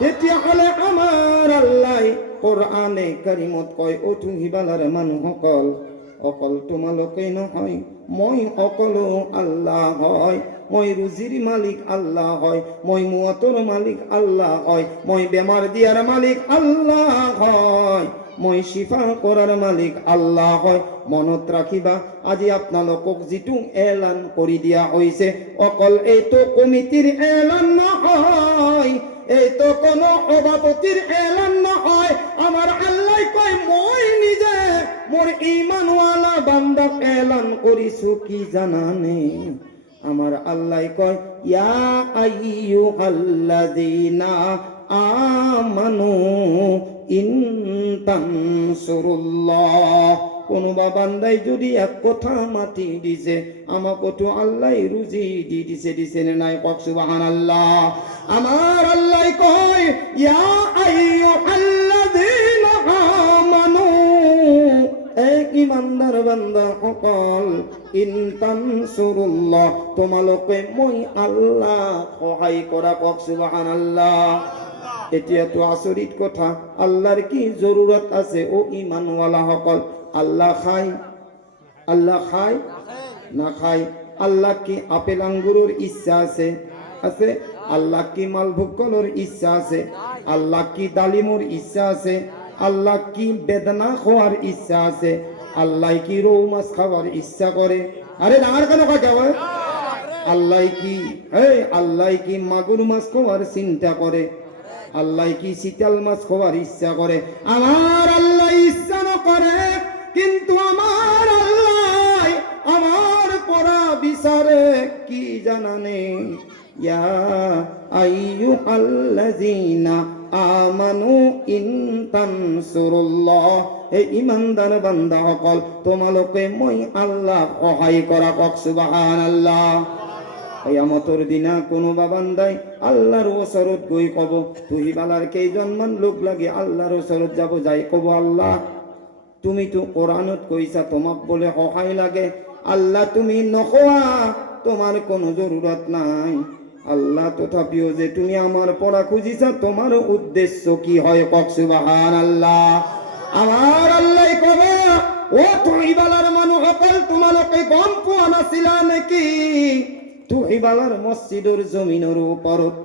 তেতিয়াহ'লে আমাৰ আল্লাহ কোরআনে কারিমত কয় ও থৈবালাৰ মানুহসকল, অকল তোমালোকেই নহয়, মই সকলো আল্লাহ হয়, মই রুজির মালিক আল্লাহ হয়, মই মুয়াতর মালিক আল্লাহ হয়, মই বেমার দিয়ার মালিক আল্লাহ হয়, মই শিফা করার মালিক আল্লাহ হয়। মনত রাখিবা, আজি আপনালোকক যিটো এলান কৰি দিয়া হৈছে, অকল এইটো কমিটিৰ এলান নহয়, এইটো কোনো সভাপতিৰ এলান নহয়। আমার আল্লাহ কয় মই নিজে মোর ঈমানওয়ালা বান্দাক এলান করিছো, কি জানানে? আমার আল্লাহ কয় ইয়া আইয়ুহাল্লাযীনা আমানু ইন তানসুরুল্লাহ, কোন বান্দাই যদি এক কথা মাটি দিছে, আমাকে তো আল্লাহ রুজি দিছে না নাই? কওক সুবহানাল্লাহ। আমার আল্লাহ কয় ইয়া আইয়ুহাল্লাযীনা আমানু, এক ইমানদার বান্দা সকল, ইন তানসুরুল্লাহ, তোমালোকে মই আল্লাহ সহায় কৰা। কওক সুবহানাল্লাহ। এতিয়া তো আচৰিত কথা, আল্লাহর কি জরুরত আছে ও ইমানওয়ালা সকল? আল্লাহ খায় না খায়? আল্লাহ কি আপেল আঙ্গুরের ইচ্ছা আছে? আছে? আল্লাহ কি মালভোগ কলার ইচ্ছা আছে? আল্লাহ কি ডালিমের ইচ্ছা আছে? আল্লাহ কি বেদনা খাওয়ার ইচ্ছা আছে? আল্লাহ কি রৌ মাছ খাওয়ার ইচ্ছা করে? আরে দাঁড় কেন কথা হয়? আল্লাহ কি মাগুর মাছ খাওয়ার চিন্তা করে? আল্লাহ কি শীতল মাছ খাওয়ার ইচ্ছা করে? আমার আল্লাহ ইচ্ছা না করে, কিন্তু আমার আল্লাহ আমার পড়া বিচারে কি জানা নেই? ইয়া আইয়ুহাল্লাযীনা আমানু ইন তানসুরুল্লাহ, এই ইমানদার বান্দা সকল তোমালোকে মই আল্লাহ সহায় করা কক সুবহানাল্লাহ। কিয়ামতের দিনা কোনো বাবান্দাই আল্লাহর ওসরত গই কব, তুই বালার কেইজনমান লোক লাগে আল্লাহর ওসরত যাব, যাই কব আল্লাহ তুমি তো কোরআনত কইছা তোমাক বলে সহায় লাগে, আল্লাহ তুমি নকোয়া, তোমার কোনো জরুরত নাই। আল্লাহ তথাপিও যে তুমি আমার পড়া খুঁজিছা, তোমার উদ্দেশ্য কি হয় কক সুবহানাল্লাহ। আমার আল্লাহ কবে, ও তুই বালার মানুষ সকল তোমালোকে গম পোৱা নাছিলা নেকি? তুই বালার মসজিদের জমিনের উপরত,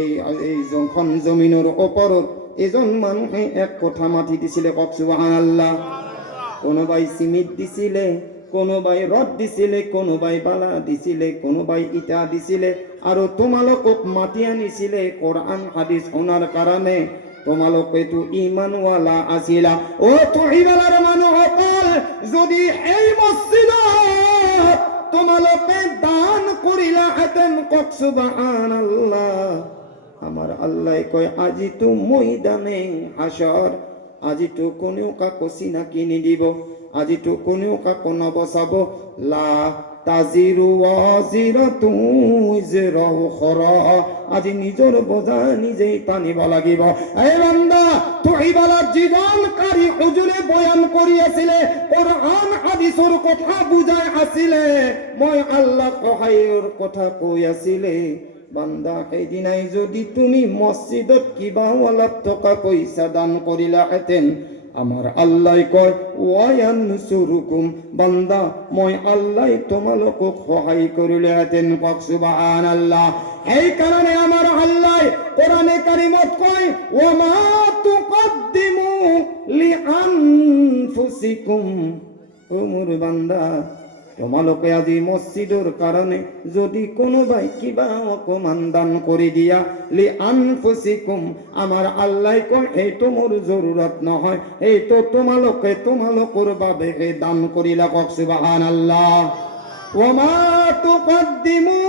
এই যখন জমিনের উপরত এজন মানুহে এক কোঠা মাটি দিছিলে কক সুবহানাল্লাহ। কোনোবাই সিমেন্ট দিছিলে, কোনোবাই রড দিছিলে, কোনোবাই বালা দিছিলে, কোনোবাই ইটা দিছিলে, আর তোমালোকক মাটি আনিছিলে কোরআন হাদিস শোনার কারণে। তোমালোকে তো ইমানওয়ালা আছিলা। ও তুহিবালার মানুহ সকল, যদি এই মসজিদত তোমালোকে দান করিলা হেতেন কক সুবহানাল্লাহ। আমার আল্লাহ কয় আজি তো ময়দানে হাসর, আজি তো কোনেও কাকো চিনাকি নিদিব, আজি তো কোনেও কাকো নবচাব। লা তাজিরু ওয়াজিরাতু উজরা উখরা, আজি নিজর বোঝা নিজেই টানিব লাগিব। এই বান্দা তুই বালার জীবনকারী হুজুরে বয়ান করিয়াছিলে, কোরআন হাদিসের কথা বুঝাই আছিলে, মই আল্লাহ সহায়ৰ কথা কৈ আছিলে। বান্দা সেইদিনাই যদি তুমি মসজিদত কিবা অলপ টকা পইচা দান কৰিলা হেতেন, আমার আল্লাহ কয় ওয়ায়ানসুরুকুম, বান্দা মই আল্লাহ তোমালোকক সহায় কৰিলে হেতেন কক সুবহানাল্লাহ। এই কারণে আমার আল্লাহ কোরআনে কারিমত কয় ওয়ামা তুকদ্দিমু লিআনফুসিকুম, ও মোর বান্দা তোমালোকে আজি মসজিদের কারণে যদি কোনোবাই কিবা অকমান দান করে দিয়া লি আনফুসিকুম, আমার আল্লাহ কয় এই তো মোর জরুরত নহয়, এই তো তোমালোকে তোমালোকর বাবে দান করিলা কক সুবহানাল্লাহ। ওয়ামা তুকদ্দিমু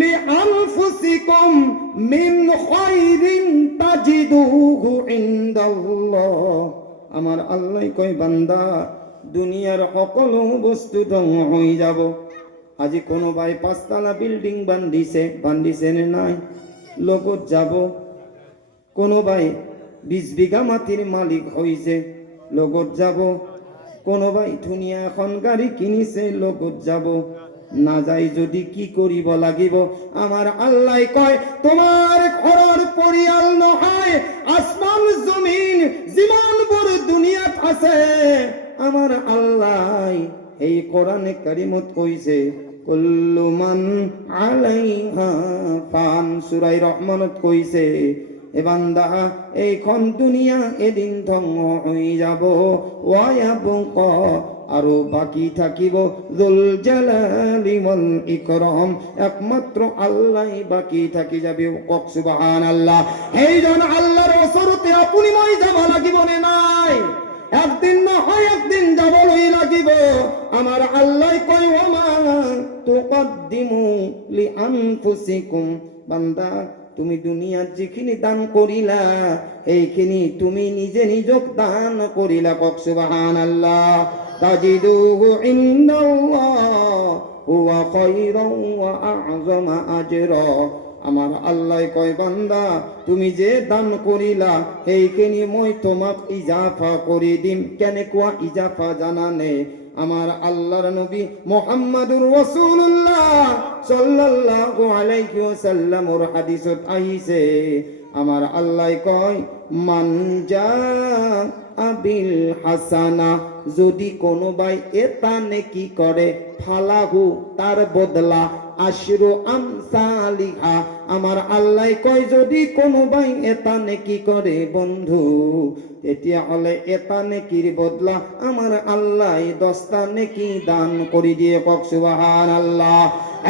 লি আনফুসিকুম মিন খায়রিন তাজিদুহু ইনদাল্লাহ, আমার আল্লাহ কয় বান্দা দুনিয়ার সকলো বস্তু ধ্বংস হয়ে যাব। আজি কোনোবাই 5 তলা বিল্ডিং বান্ধিছে নে নাই? লগত যাব। কোনোবাই 20 বিঘা মাটির মালিক হয়েছে, লগত যাব। কোনোবাই ধুনীয়া এখন গাড়ি কিনিছে, লগত যাব। না যাই যদি কি করিব লাগিব? আমার আল্লাহ কয় তোমার ঘরের পরিয়াল নহয়, আসমান জমিন জীবন বড় দুনিয়াত আছে, আমার আল্লাহ এই কোরআনে কারিমত কইছে কুল্লু মান আলাইহা ফান, সূরা রহমানত কইছে এ বান্দা এইখন দুনিয়া এদিন ধ্বংস হয়ে যাব, ওয়ায়াবকা আরো বাকি থাকিব যুল জালালি ওয়াল ইকরাম, একমাত্র আল্লাহ বাকি থাকি যাবে কক সুবহানাল্লাহ। এইজন আল্লাহর ওসরতে আপনি মই যাব লাগিব নে নাই? একদিন না হয় একদিন যাবই লাগিব। আমার আল্লাহ কয় ওমা তুকদ্দিমু লিআনফুসিকুম, বান্দা তুমি দুনিয়ার যেখিনি দান করিলা এইখিনি তুমি নিজে নিজক দান করিলা কক সুবহানাল্লাহ। তাজিদুহু ইনদাল্লাহ হুয়া খায়রান ওয়া আ'যামা আজরা, আমার আল্লাহ কয় বান্দা তুমি যে দান করিলা এইখিনি মই তোমাক ইজাফা করে দিম। কেন কোয়া ইজাফা জানা নেই? আমার আল্লাহর নবী মুহাম্মদুর রাসূলুল্লাহ সাল্লাল্লাহু আলাইহি ওয়াসাল্লামের হাদিসত আইছে আমার আল্লাহ কয় মান জা আবিল হাসানা, যদি কোনো ভাই এটা নেকি করে ফালাহু তার বদলা আশরু আমসালিহা, আমার আল্লাহ কয় যদি কোনো ভাই এটা নেকি করে বন্ধু, তেতিয়া হলে এটা নেকির বদলা আমার আল্লাহ 10টা নেকি দান করে দিয়ে। কক সুবহানাল্লাহ।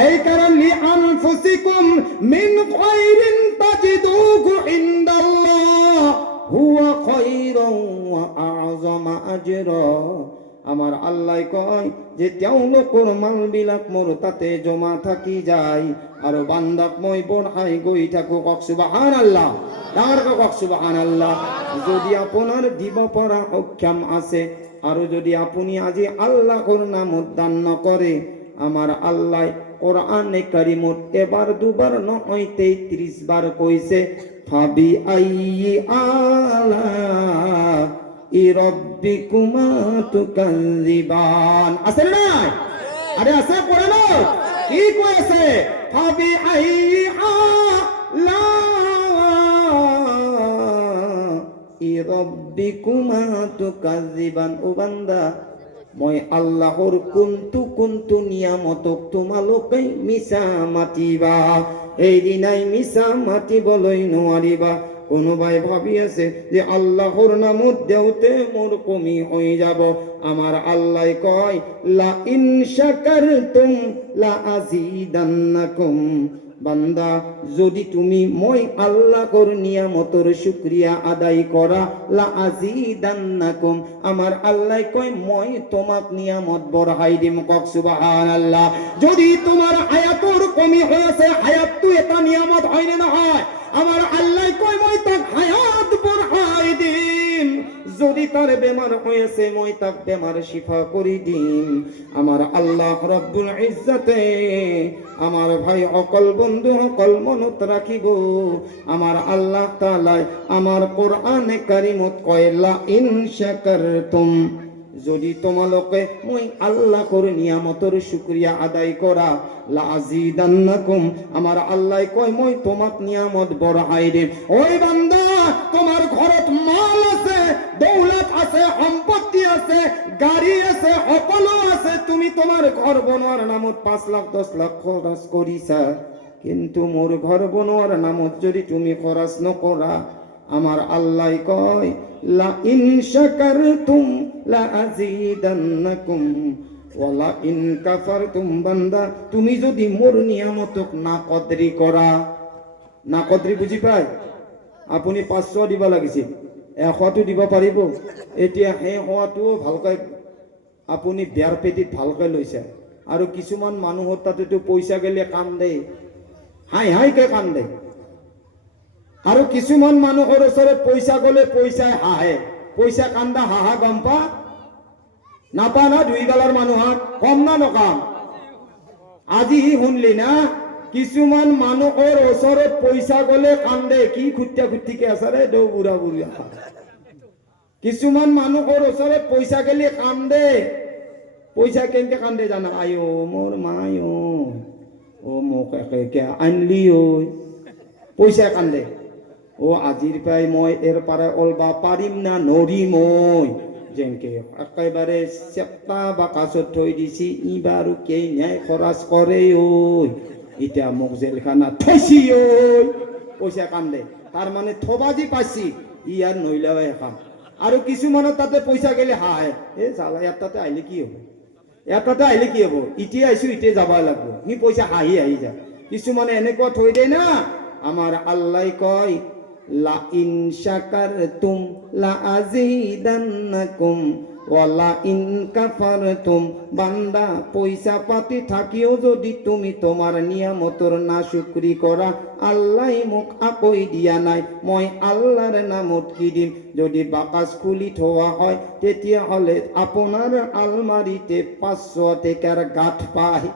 এই কারণে আনফুসিকুম মিন খায়রিন তাজিদুহু ইনদাল্লাহ হুয়া খায়রান ওয়া আ'যামা আজরা, আমার আল্লাহ কয় যে তেওঁলোকৰ মালবিলাক মোৰ তাতে জমা থাকি যায় আৰু বান্দাক মই বঢ়াই গৈ থাকো। কক সুবহানাল্লাহ। ডাঙৰ কক সুবহানাল্লাহ। যদি আপোনাৰ দিব পৰা সক্ষম আছে আৰু যদি আপুনি আজি আল্লাহৰ নামত দান নকৰে, আমার আল্লাহ কোরআনে কারিমত এবার দুবার নহয় 33 বার কইছে ফাবি আইয়ি আলা ইরাব্বিকুমা তুকাযিবান। আছে না? আরে আছে পড়ে না? কি কইছে? ফাবি আইয়ি আলা ইরাব্বিকুমা তুকাযিবান। ও বান্দা, মই আল্লাহর কুন্তু নিয়ামতক তোমালোকে মিছা মাতিবা, এই দিনাই মিছা মাতিবলৈ নোৱাৰিবা। কোনোবাই ভাবি আছে যে আল্লাহর নামত দেওতে মোর কমি হয়ে যাব, আমার আল্লাহ কয় লা ইন শাকারতুম লা আযীদান্নাকুম। বান্দা, যদি তুমি মই আল্লাহর নিয়ামতর শুকরিয়া আদায় করা, লা আযীদান্নাকুম, আমার আল্লাহ কয় মই তোমাক নিয়ামত বঢ়াই দিম। কক সুবহানাল্লাহ। যদি তোমার হায়াতর কমি হয়েছে, হায়াত তো এটা নিয়ামত হয় না নহয়? আমার আল্লাহ কয় মই তাক হায়াত বঢ়াই দিম। যদি তার বেমার হয়েছে মই তাক বেমার শিফা করে দিম। আমার আল্লাহ রব্বুল ইজ্জতে আমার ভাই অকল বন্ধু অকল মনত রাখিব, আমার আল্লাহ তাআলা আমার কোরআনে কারিমত কয় লা ইন শাকারতুম, যদি তোমালোকে মই আল্লাহর নিয়ামতের শুকরিয়া আদায় করা, লা আযীদান্নাকুম, আমার আল্লাহ কয় মই তোমাক নিয়ামত বঢ়াই দিম। ওই বান্দা, তোমার ঘৰত মাল আছে, দৌলত আছে, সম্পত্তি আছে, গাড়ি আছে, সকলো আছে, তুমি তোমার ঘর বনোয়ার নামত 5 লাখ 10 লাখ খরচ করিছা, কিন্তু মোর ঘর বনোয়ার নামত যদি তুমি খরচ নকরা, আমার আল্লাহ কয় লা ইন শাকারতুম লা আযীদান্নাকুম ওয়া লা ইন কাফারতুম। বান্দা, তুমি যদি মোর নিয়ামতক না কদরি করা, না কদরি বুঝি পাই? আপুনি 500 দিব লাগিছিল, 100টো দিব পাৰিব? এতিয়া সেই হোৱাটোও ভালকৈ আপুনি বেয়াৰ পেটিত ভালকৈ লৈছে। আৰু কিছুমান মানুহৰ তাতেতো পইচা গেলে কান্দে, হাই হাইকে কান্দে। আৰু কিছুমান মানুহৰ ওচৰত পইচা গলে পইচাই হাহে, পইচা কান্দা হাহা গম পা নাপা না? 2 গালাৰ মানুহক কম না নকাম? আজি শুনলি না? কিছুমান মানুহৰ ওচৰত পইচা গলে কান্দে, কি খুট্টা খুট্টিকে আছে ৰে দৌ বুঢ়া বুঢ়া। কিছুমান মানুহৰ ওচৰত পইচা গেলে কান্দে। পইচা কেনেকে কান্দে জানা? আয়ো মোৰ মায়, ও মোক একে আনলি, ঐ পইচা কান্দে। ও আজিৰ পৰাই মই এর পাৰা অলবা পাৰিম না নৰিম? মই যেনকে একেবাৰে চেপ্তা বাকাচত থৈ দিছি, ইবাৰো কে ন্যায় খৰচ কৰে, ঐ এতিয়া মোক জেলখানা থৈছি, ঐ পইচা কান্দে। তাৰ মানে থবাজি পাইছি, ইয়াৰ নইলাও এখন। আৰু কিছুমানৰ তাতে পইচা গেলে হায়, এ চালা ইয়াৰ তাতে আহিলে কি হ'ব, ইয়াৰ তাতে আহিলে কি হ'ব, ইতিয়া আহিছো ইতিয়া যাব লাগব, সি পইচা হাঁহি আহি যায়। কিছুমানে এনেকুৱা থৈ দে না। আমার আল্লাহ কয় লা ইন শাকারতুম লা আযীদান্নাকুম ওয়া লা ইন কাফারতুম। বান্দা, পয়সা পাতি থাকিও যদি তুমি তোমার নিয়ামতর না শুকরি করা, আল্লাহ মোক আকই দিয়া নাই, মই আল্লাহর নামত কি দিম? যদি বাকাস খুলি থোয়া হয়, তেতিয়া হলে আপনার আলমারিতে 500 টাকার গাঁঠ পায়,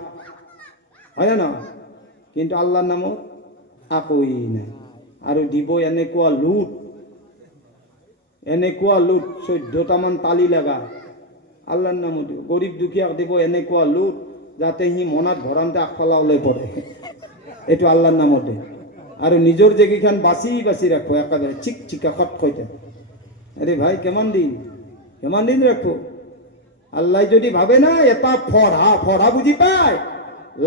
হয় না? কিন্তু আল্লাহর নামত আকই নাই। আৰু দিব এনেকুৱা লুট, এনেকুৱা লুট, 14টামান তালি লাগা আল্লাহৰ নামত দিব। গৰীব দুখীয়াক দিব এনেকুৱা লুট যাতে সি মনত ভৰান্তে আগফালা ওলাই পৰে। এইটো আল্লাহৰ নামতে। আর নিজের যেখান বাঁচি বাঁচি রাখবো একেবারে চিকচিকা খটখইতে। আরে ভাই কেমন দিন রাখবো? আল্লাহ যদি ভাবে না এটা ফড়া বুঝি পায়,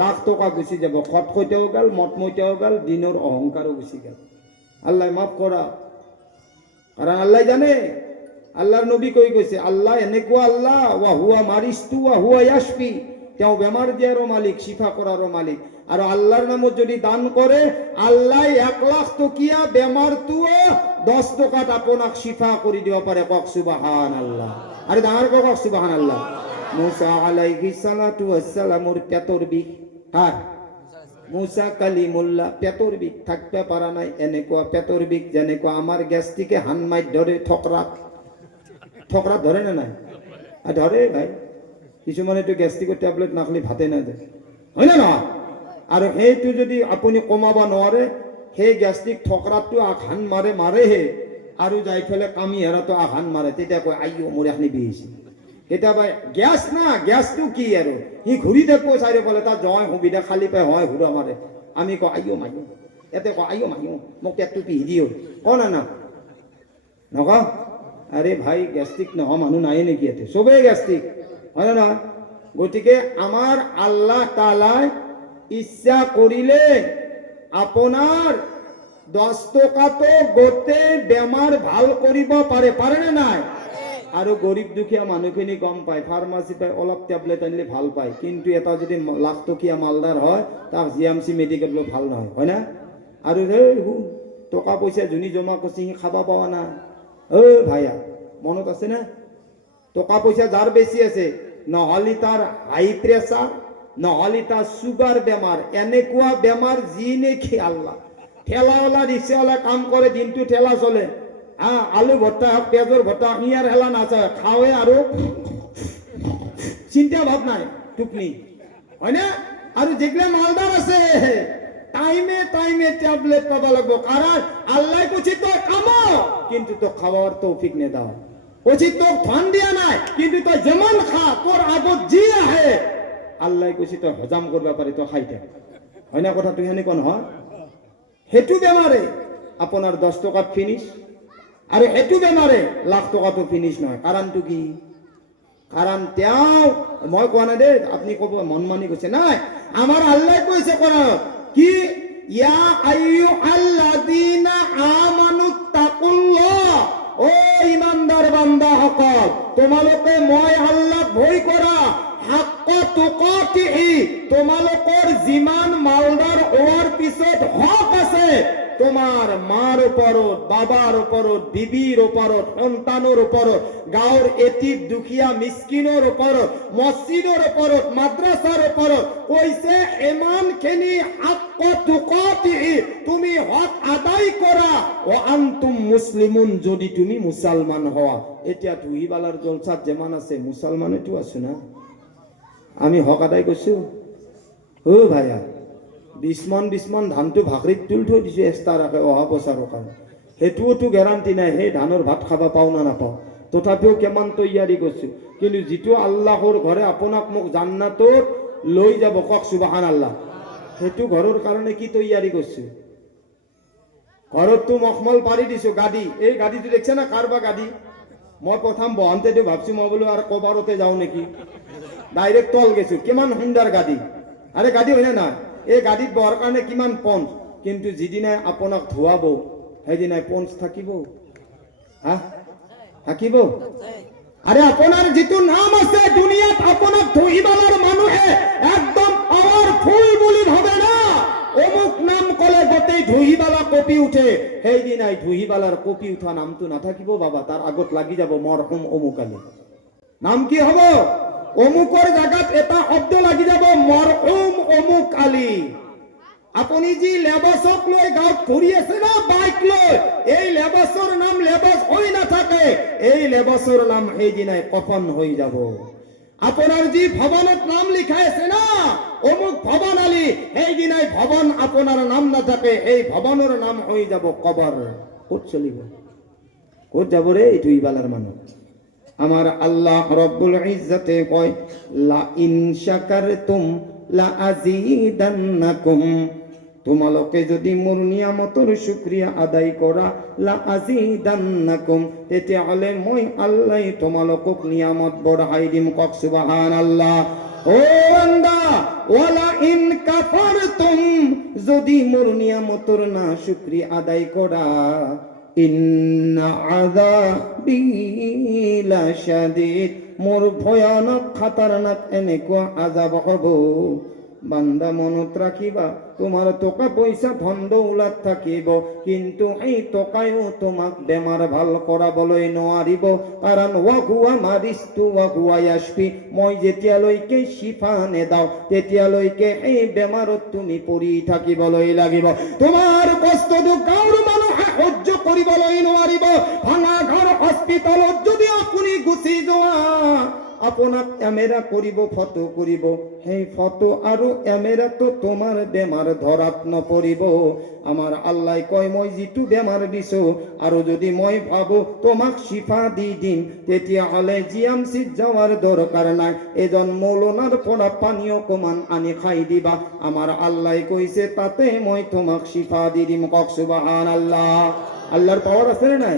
লাখ টাকা গুছি যাব, খটখইতেও গেল, মটমইতেও গেল, দিনের অহংকারও গুছি গেল। আল্লাহ মাফ করা, কারণ আল্লাহ জানে। আল্লাহর নবী কই কৈছে, আল্লাহ এনেকুৱা আল্লাহ, ওয়া হুয়া মারিস্তু ওয়া হুয়া ইয়াশফি, তেওঁ বেমার দিয়ারও মালিক, শিফা করারও মালিক। আর আল্লাহর নামত যদি দান করে, আল্লাহ 1 লাখ টকিয়া বেমার তুও 10 টাকাত আপোনাক শিফা কৰি দিব পাৰে। কক সুবহানাল্লাহ। আরে ডাঙৰ কক সুবহানাল্লাহ। মুসা আলাইহিস সালাতু ওয়াস সালামুর পেটর বিষ, আর মুসা কালিমুল্লাহ পেটর বিষ থাকতে পারা নাই। এনেকুৱা পেটর বিষ যেনেকুৱা আমার গ্যাস্ট্রিকে হানমাইত ধরে, ঠকরা ধরে না নাই? আর ধরে ভাই, কিছুমানে তো গ্যাস্ট্রিকের ট্যাবলেট না খালি ভাতে না যায়, হয় না? আর সেইটো যদি আপুনি কমাব নোৱাৰে, সেই গ্যাস্ট্রিক ঠকরাটো আঘান মাৰে হে, আৰু যাই ফেলে কামি হেৰাটো আঘান মাৰে। তেতিয়া কয় আইও মোৰ এখনি বিহিছে। কেতিয়াবা গ্যাস না, গ্যাসটো কি আৰু সি ঘূৰি থাকিব চাৰিওফালে, তাৰ জয় সুবিধা খালি পাই হয় ঘূৰা মাৰে। আমি কওঁ আইও মাইও, ইয়াতে কওঁ আইও মাইও মোক পেটটো পিহি দিও, কওঁ না নকওঁ? আরে ভাই গ্যাস্ট্রিক নোহোৱা মানুহ নাই নেকি ইয়াতে? চবেই গ্যাস্ট্রিক, হয় না? গতিকে আমার আল্লাহ তাআলাই ইচ্ছা করিলে আপনার 10 টাকাতো গোটেই বেমার ভাল কৰিব পাৰে না নাই? আৰু গরিব দুখীয়া মানুহখিনি গম পায়, ফাৰ্মাচী পাই অলপ টেবলেট আনিলে ভাল পায়। কিন্তু এটা যদি লাখ টকীয়া মালদার হয়, তাক জিএমচি মেডিকেল ভাল নহয়, হয় না? আৰু টকা পইচা যোনি জমা কৰিছে সি খাব পাৱা না। ভাইয়া মনত আছে না? টকা পয়সা যার বেশি আছে, নহলে তার হাই প্রেসার, নহলে তার সুগার বেমার, এনেকুৱা বেমার যি নেকি আল্লাহ। ঠেলাওয়ালা রিক্সাওয়ালা কাম করে, দিনটো ঠেলা চলে, আলু ভর্তা হোক, পেঁয়াজের ভর্তা, ইয়ার হেলা নাচে, খাওয়ে আৰু চিন্তা ভাব নাই, টুকনি, হয় না? আর যেগুলা মালদার আছে টাইমে ট্যাবলেট পাবা লাগবো। কারণ আল্লাহ কুছি তো কামাও, কিন্তু তো খাওয়ার তৌফিক নে দাও। কুছি তো ফান দিয়া নাই, কিন্তু তো যেমন খা, তোর আগত জি আহে আল্লাহ কুছি তো হজাম করবা পারে, তো খাইতে, হয় না? কথা তুই হেনে হয়। হেতু বেমারে আপনার 10 টাকাত ফিনিশ, আর হেতু বেমারে লাখ টাকা তো ফিনিশ নয়। কারণটো কি? কারণ তেওঁ মই কোৱা নাই দেই, আপনি কব মন মানি কৈছে নাই, আমার আল্লাহ কৈছে কোরআন কি, ইয়া আইয়ুহাল্লাযীনা আমানুত্তাকুল্লাহ, ও ইমানদার বান্দা সকল, তোমালোকে মই আল্লাহ ভয় কৰা, হাক্কা তুকাতিহি, তোমালোকৰ যিমান মালদার হওয়ার পিছত হক আছে, তোমার মার ওপরত, বাবার ওপরত, বিবির ওপরত, সন্তানের ওপরত, গাঁৱৰ এতিম দুখীয়া মিসকিনৰ ওপরত, মসজিদৰ ওপরত, মাদ্রাসার ওপরত কইছে এমানখিনি হাক্কা তুকাতিহি, তুমি হক আদায় কৰা। ও আনতুম মুসলিমুন, যদি তুমি মুসলমান হওয়া। এতিয়া দুহিবালার জলসাত যেমান আছে, মুসলমানেতো আছে না? আমি হক আদায় করছো? ও ভাইয়া 20 মান ধানটো ভাকরিত তুল থৈ দিছো এক্সট্রা ৰাখে অহা বছৰৰ কাৰণে। সেইটোওতো গ্যাৰাণ্টি নাই সেই ধানৰ ভাত খাবা পাও না নাপাও, তথাপিও কেমান তৈয়াৰী করছো। কিন্তু যিটো আল্লাহৰ ঘৰে আপোনাক মোক জান্নাতত লৈ যাব, কক সুবহানাল্লাহ, সেইটো ঘৰৰ কাৰণে কি তৈয়াৰী করছো? ঘৰততো মখমল পাৰি দিছো, গাড়ী, এই গাড়ীটো দেখছে না কারবা গাড়ী? মই প্রথম বহন্তেটো ভাবছি মই বোলো আর কবারতে যাও নেকি, ডাইরেক্ট তল গেছো, কিমান সুন্দর গাড়ী। আরে গাড়ী হয় না? এই গাড়ীত বহাৰ কাৰণে কিমান পঞ্চ, কিন্তু যিদিনাই আপোনাক ধুৱাব সেইদিনাই পঞ্চ থাকিব? থাকিব? আরে আপনার যিটো নাম আছে দুনিয়াত, আপোনাক ধুইবালার মানুহে একদম পাওয়ারফুল বলি ভাবে না। অমুক নাম কলে গোটেই ধুইবালা কপি উঠে, সেইদিনাই ধুইবালার কপি উঠা নামটো নাথাকিব বাবা, তার আগত লাগি যাব মরহুম অমুক আলী। নাম কি হব? অমুকৰ জাগাত এটা শব্দ লাগি যাব, মরহুম অমুক আলী। আপনি যি লেবাসক লৈ গাঁৱত ঘূৰি আছে না বাইক লৈ, এই লেবাসৰ নাম লেবাস হৈ নাথাকে, এই লেবাসৰ নাম সেইদিনাই কফন হৈ যাব। আপনার যি ভবনত নাম লিখাই আছে না অমুক ভবন আলী, সেইদিনাই ভবন আপনার নাম নাথাকে, এই ভবনের নাম হয়ে যাব কবর। ক'ত চলিব? ক'ত যাব রে এই দুইবালার মানুষ? আমার আল্লাহ রব্বুল ইজ্জতে কয়, লা ইন শাকারতুম লা আযীদান্নাকুম, তোমালোকে যদি মোর নিয়ামতর শুকরিয়া আদায় করা লা আজিদান্নাকুম, তেতিয়াহ'লে মই আল্লাহ তোমালোকক নিয়ামত বঢ়াই দিম। কক সুবহানাল্লাহ। ও বান্দা, ওয়ালা ইন কাফারতুম, যদি মোর নিয়ামতর না শুকরিয়া আদায় করা, ইন্না আযাবি লাশাদীদ, মোর ভয়ানক খাতারনাক এনেকুৱা আযাব হ'ব। বান্দা মনত ৰাখিবা, তোমাৰ টকা পইচা ধন দৌলত থাকিব, কিন্তু এই টকায়ো তোমাক বেমাৰ ভাল কৰাবলৈ নোৱাৰিব। কাৰণ ৱাহুৱা মাৰিছটো ৱাহুৱা ইয়াশফি, মই যেতিয়ালৈকে শিফা নেদাও তেতিয়ালৈকে এই বেমাৰত তুমি পৰি থাকিবলৈ লাগিব। তোমাৰ কষ্টটো গাঁৱৰ মানুহে সহ্য কৰিবলৈ নোৱাৰিব। ভাঙা ঘৰ হস্পিটালত যদি আপুনি গুচি যোৱা, আপোনাক এমেৰা কৰিব, ফটো কৰিব, সেই ফটো আৰু এমেৰাটো তোমাৰ বেমাৰ ধৰাত নপৰিব। আমাৰ আল্লাহ কয়, মই যিটো বেমাৰ দিছো আৰু যদি মই ভাবো তোমাক শিফা দি দিম, তেতিয়াহ'লে জিএমচিত যোৱাৰ দৰকাৰ নাই, এজন মৌলনাৰ পৰা পানী অকমান আনি খাই দিবা। আমাৰ আল্লাহ কৈছে তাতে মই তোমাক শিফা দি দিম। কক সুবহানাল্লাহ। আল্লাহৰ পাৱাৰ আছে নে নাই?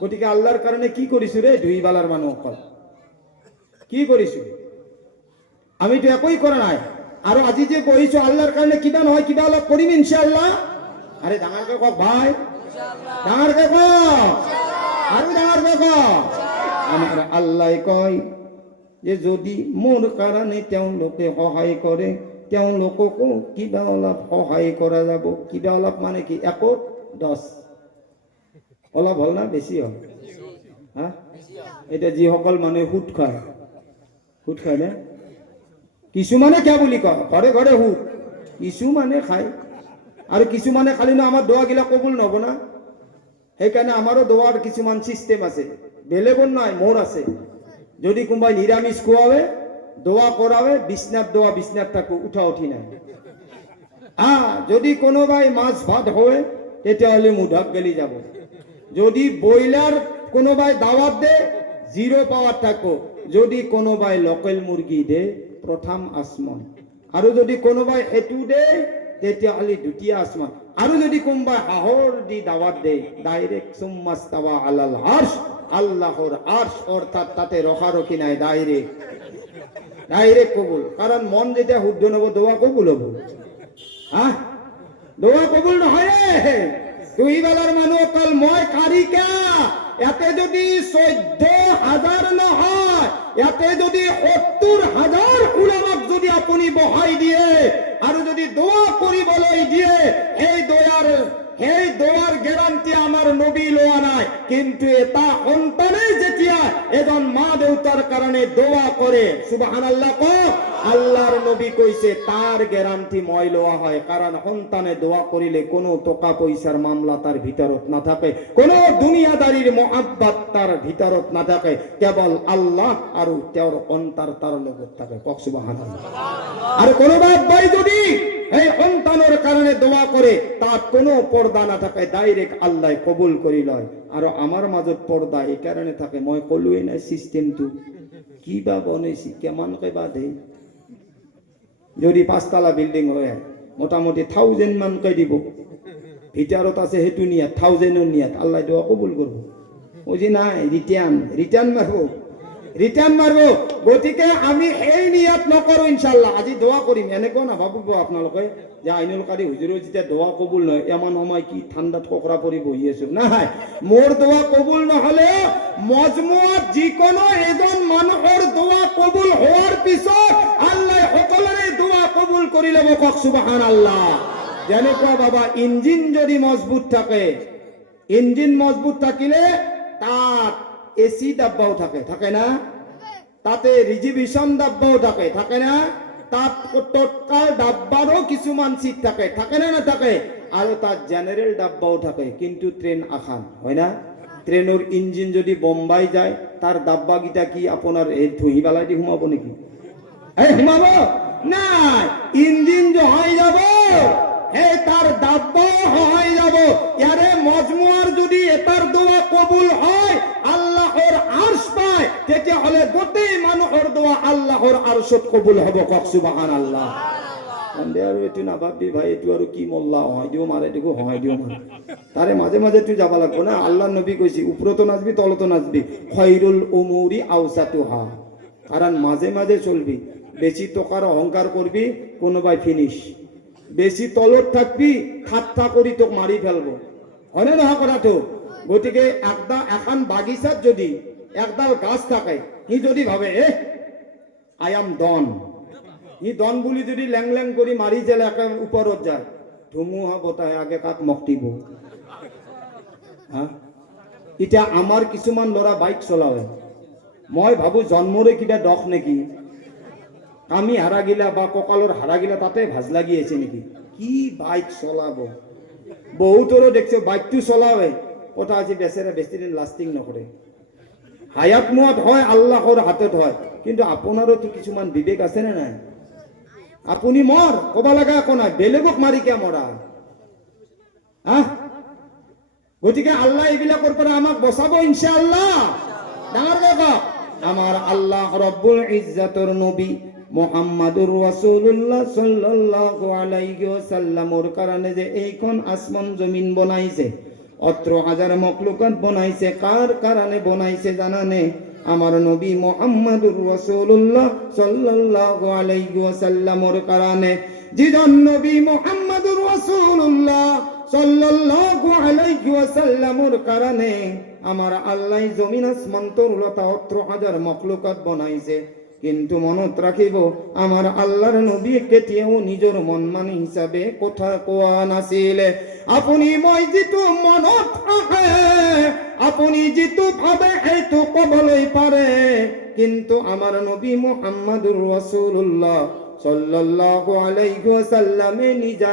গতিকে আল্লাহৰ কাৰণে কি কৰিছো ৰে দুইবালাৰ মানুহসকল, কি কৰিছো? আমিতো একোই কৰা নাই। আৰু আজি যে বহিছো আল্লাহৰ কাৰণে কিবা নহয় কিবা অলপ কৰিম ইনশাআল্লাহ। আরে ডাঙৰকে কওক ভাই, ডাঙৰকে কওক, আৰু ডাঙৰকে কওক। আমাৰ আল্লাহ কয় যে যদি মোৰ কাৰণে তেওঁলোকে সহায় কৰে, তেওঁলোককো কিবা অলপ সহায় কৰা যাব। কিবা অলপ মানে কি, 1-10 অলপ হ'ল না বেছি হ'ল? হা, এতিয়া যিসকল মানুহে সুদ খায়, সুদ খায় নে? কিছুমানে কিয় বুলি কয়, ঘৰে ঘৰে সুদ, কিছুমানে খায়। আৰু কিছুমানে খালি না আমাৰ দোৱাগিলা কবুল নহব না, সেইকাৰণে আমাৰো দোৱাৰ কিছুমান চিষ্টেম আছে, বেলেগৰ নাই, মোৰ আছে। যদি কোনোবাই নিৰামিষ খোৱাবে, দোয়া কৰাবে, বিছনাত দোয়া বিছনাত থাকো, উঠা উঠি নাই। যদি কোনোবাই মাছ ভাত হয় তেতিয়াহ'লে মুধাক গেলি যাব। যদি ব্ৰইলাৰ কোনোবাই দাওয়াত দে, 0 পাওয়ার থাকো। যদি কোনোবাই লোকেল মুরগি দে, প্রথম আসমান। আৰু যদি কোনোবাই এটু দে, তেতিয়াহ'লে দ্বিতীয় আসমান। আৰু যদি কোনোবাই হাঁহৰ দি দাওয়াত দে, ডাইরেক্ট সুম্মাস্তাওয়া আলাল আরশ, আল্লাহর আরশ, অর্থাৎ তাতে রখারখি নাই, ডাইরেক্ট কবুল। কারণ মন যেতিয়া শুদ্ধ নব, দোয়া কবুল হব। দোয়া কবুল নহয়। দুই বেলার মানুহ অকল মই কারিকা, ইয়াতে যদি 14,000 নহয়, ইয়াতে যদি 70,000 উলামাক যদি আপুনি বহাই দিয়ে আৰু যদি দোয়া কৰিবলৈ দিয়ে, সেই দোয়ার গ্যারান্টি আমার নবী লোয়া নাই। কিন্তু এটা সন্তানে যেতিয়া এজন মা দেউতার কারণে দোয়া করে, সুবহানাল্লাহ কও, আল্লাহর নবী কইছে তার গ্যারান্টি মই লোয়া হয়। কারণ সন্তানে দোয়া করিলে কোনো টাকা পয়সার মামলা তার ভিতরত না থাকে, কোনো দুনিয়াদারির মহাব্বত তার ভিতরত না থাকে, কেবল আল্লাহ আর তেওঁৰ অন্তার তার লগত থাকে। কক সুবহানাল্লাহ। আর কোনো বাপ ভাই যদি এই সন্তানের কারণে দোয়া করে, তার কোনো পর্দা না থাকে, ডাইরেক্ট আল্লাহ কবুল করি লয়। আর আমার মাজত পর্দা এই কারণে থাকে, মই কলোই না সিস্টেমটো কিবা বনাইছি, কেমনকে বা দে। যদি 5 তলা বিল্ডিং হয়, মোটামুটি 1000 মানকে দিব, ভিতৰত আছে সেইটো নিয়াত, 1000-ৰ নিয়াত, আল্লাহ দোয়া কবুল করবো। বুঝি নাই, রিটার্ন মারবো। গতিকে আমি এই নিয়াত নকৰো ইনশাআল্লাহ। আজি দোয়া কৰিম এনেকুৱা নাভাবিব আপোনালোকে যে আইনুল কাৰী হুজুৰৰ যেতিয়া দোয়া কবুল নহয়, এমন সময় কি ঠাণ্ডাত ককৰা পৰি বহি আছো। নাই, মোৰ দোয়া কবুল নহলে মজমুআত যিকোনো এজন মানুহৰ দোয়া কবুল হোৱাৰ পিছত আল্লাহ সকলোৰে দোয়া কবুল কৰি ল'ব। কক সুবহানাল্লাহ। যেনেকুৱা বাবা ইঞ্জিন যদি মজবুত থাকে, ইঞ্জিন মজবুত থাকিলে তাত এসি ডাব্বাও থাকে না, তাতে রিজার্ভেশন ডাব্বাও থাকে না, তাত তৎকাল ডাব্বারও কিছুমান সিট থাকে না থাকে, আর তাত জেনারেল ডাব্বাও থাকে। কিন্তু ট্রেন আখান হয় না, ট্রেনের ইঞ্জিন যদি বোম্বাই যায়, তার ডাব্বা গিটা কি আপনার এই থুহি বেলাই দি ঘুমাবো নাকি? ঘুমাবো না, ইঞ্জিন জহাই যাব, তার ডাব্বাও হহাই যাব। ইয়ারে মজমুয়ার যদি এটার দোয়া কবুল হয়, আল্লাহর আরশ পায়, তেতিয়াহ'লে গোটেই মানুহৰ দোয়া আল্লাহর আরশত কবুল হব। কক সুবহানাল্লাহ। আৰু এইটো নাভাবি ভাই এইটো আৰু কি মল্লা সহায় দিও মাৰে দেখো সহায় দিও মাৰে তাৰে মাজে মাজে তুই যাব লাগব না আল্লাহ নবী কৈছি ওপৰতো নাচবি তলতো নাচবি খৈৰুল উমুৰি আওসাতুহা কারণ মাঝে মাঝে চলবি বেশি টকার অহংকার করবি কোনোবাই ফিনিশ বেশি তলত থাকবি ঠাট্টা করি তোক মারি ফেলবো হয় না নহয় কথাটো গতিকে এখন বাগিচাত যদি একডাল গাছ থাকে সি যদি ভাবে আই এম ডন ই ডন বুলি যদি লেং লেং কৰি মাৰি জেলে ওপৰত যায় ধুমুহা বতাহে আগে কাক মক্তিব এতিয়া আমাৰ কিছুমান ল'ৰা বাইক চলাৱে মই ভাবো জন্মৰে কিবা দখ নেকি আমি হাৰা গিলা বা কঁকালৰ হাৰা গিলা তাতে ভাজ লাগি আছে নেকি কি বাইক চলাব বহুতৰো দেখছো বাইকটো চলাৱে কথা আজি বেচেৰা বেছি দিন লাষ্টিং নকৰে হায়াত মুৱাত হয় আল্লাহৰ হাতত হয় কিন্তু আপোনাৰোতো কিছুমান বিবেক আছে নে নাই আপুনি মৰ ক'ব লগা একো নাই বেলেগক মাৰি কিয় মৰা গতিকে আল্লাহ এইবিলাকৰ পৰা আমাক বচাব ইনশাআল্লাহ ডাঙৰকে কওক আমার আল্লাহ রব্বুল ইজ্জতের নবী মুহাম্মাদুর রাসূলুল্লাহ সাল্লাল্লাহু আলাইহি ওয়াসাল্লামর কারণে যে এইখন আসমান জমিন বনাইছে অত্র হাজার মখলুকাত বনাইছে কার কারণে বনাইছে জানানে আমার নবী মুহাম্মাদুর রাসূলুল্লাহ সাল্লাল্লাহু আলাইহি ওয়াসাল্লামর কারণে যিজন নবী মুহাম্মাদুর রাসূলুল্লাহ সাল্লাল্লাহু আলাইহি ওয়াসাল্লামর কারণে আমার আল্লাহ জমিন আসমান তরুলতা অত্র হাজার মখলুকাত বনাইছে কিন্তু মনত রাখিব আমার আল্লাহর নবী কেতিয়াও নিজের মন মানি হিসাবে কথা কোয়া নাছিলে আপনি মই যিটো মনত আহে আপনি যিটো ভাবে সেইটো কবলৈ পাৰে কিন্তু আমার নবী মুহাম্মাদুর রাসূলুল্লাহ সাল্লাল্লাহু আলাইহি ওয়াসাল্লামে নিজা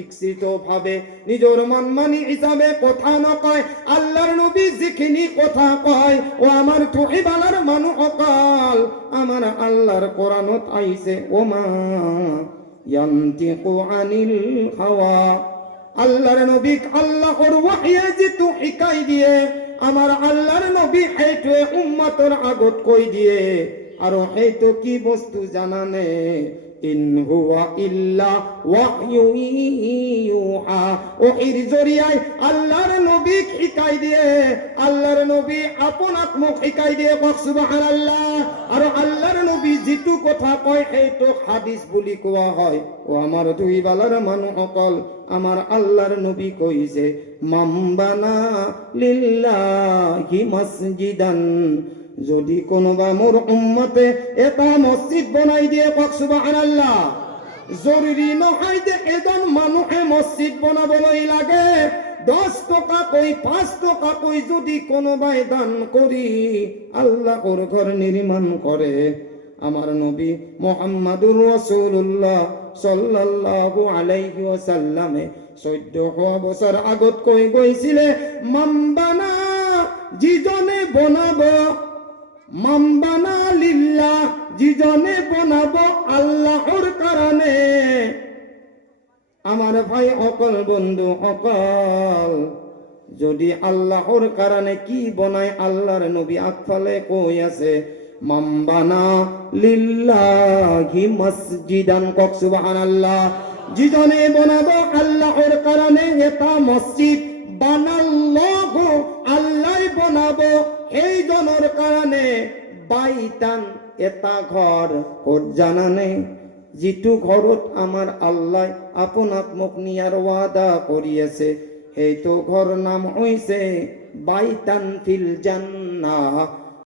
ইচ্ছিত ভাবে নিজের মন মানি হিসাবে কথা নকয় আল্লাহর নবী যিখিনি কথা কয় ও আমার তুহিবালার মানুহ অকাল আমার আল্লাহর কোরআনত আইছে ওমা ইয়ান্তিকু আনিল হাওয়া আল্লাহর নবী আল্লাহর ওয়াহয়ে যেটো শিকাই দিয়ে আমার আল্লাহর নবী এইটোৱে উম্মতৰ আগত কৈ দিয়ে আৰু সেইটো কি বস্তু জানানে ইন হুয়া ইল্লা ওয়াহয়ু ইউহা ওহির জরিয়ায় আল্লাহর নবী শিকাই দিয়ে আল্লাহর নবী আপোনাক মোক শিকাই দিয়ে কক সুবহানাল্লাহ আৰু আল্লাহর নবী যেটো কথা কয় সেইটো হাদিস বুলি কোৱা হয় ও আমাৰ দুই বালাৰ মানুহসকল আমার আল্লাহর নবী কইছে মামবানা লিল্লাহি মসজিদান যদি কোনোবা মোর উম্মতে এটা মসজিদ বনাই দিয়ে কক সুবহানাল্লাহ জরুরি নহয় যে এজন মানুহে মসজিদ বনাবলৈ লাগে 10 টাকা কই 5 টাকা কই যদি কোনোবাই দান করি আল্লাহর ঘর নির্মাণ করে আমার নবী মুহাম্মাদুর রাসূলুল্লাহ সাল্লাল্লাহু আলাইহি ওয়াসাল্লামে 14 বছর আগত কৈ গৈছিলে মামবানা যিজনে বনাব মামবানা লিল্লাহ যিজনে বনাব আল্লাহর কারণে আমার ভাই অকল বন্ধু অকল যদি আল্লাহর কারণে কি বনায় আল্লাহর নবী আকফালে কই আছে মামবানা লিল্লাহি মসজিদান কক সুবহানাল্লাহ যিজনে বনাব আল্লাহর কারণে এটা মসজিদ বানাল্লাহু আল্লাহ বনাবো এই জনের কারণে বাইতান এটা ঘর কোট জানানে যিটো ঘৰত আমার আল্লাহ আপোনাক মোক নিয়ার ওয়াদা করিয়েছে সেইটো ঘর নাম হইছে বাইতান ফিল জান্নাহ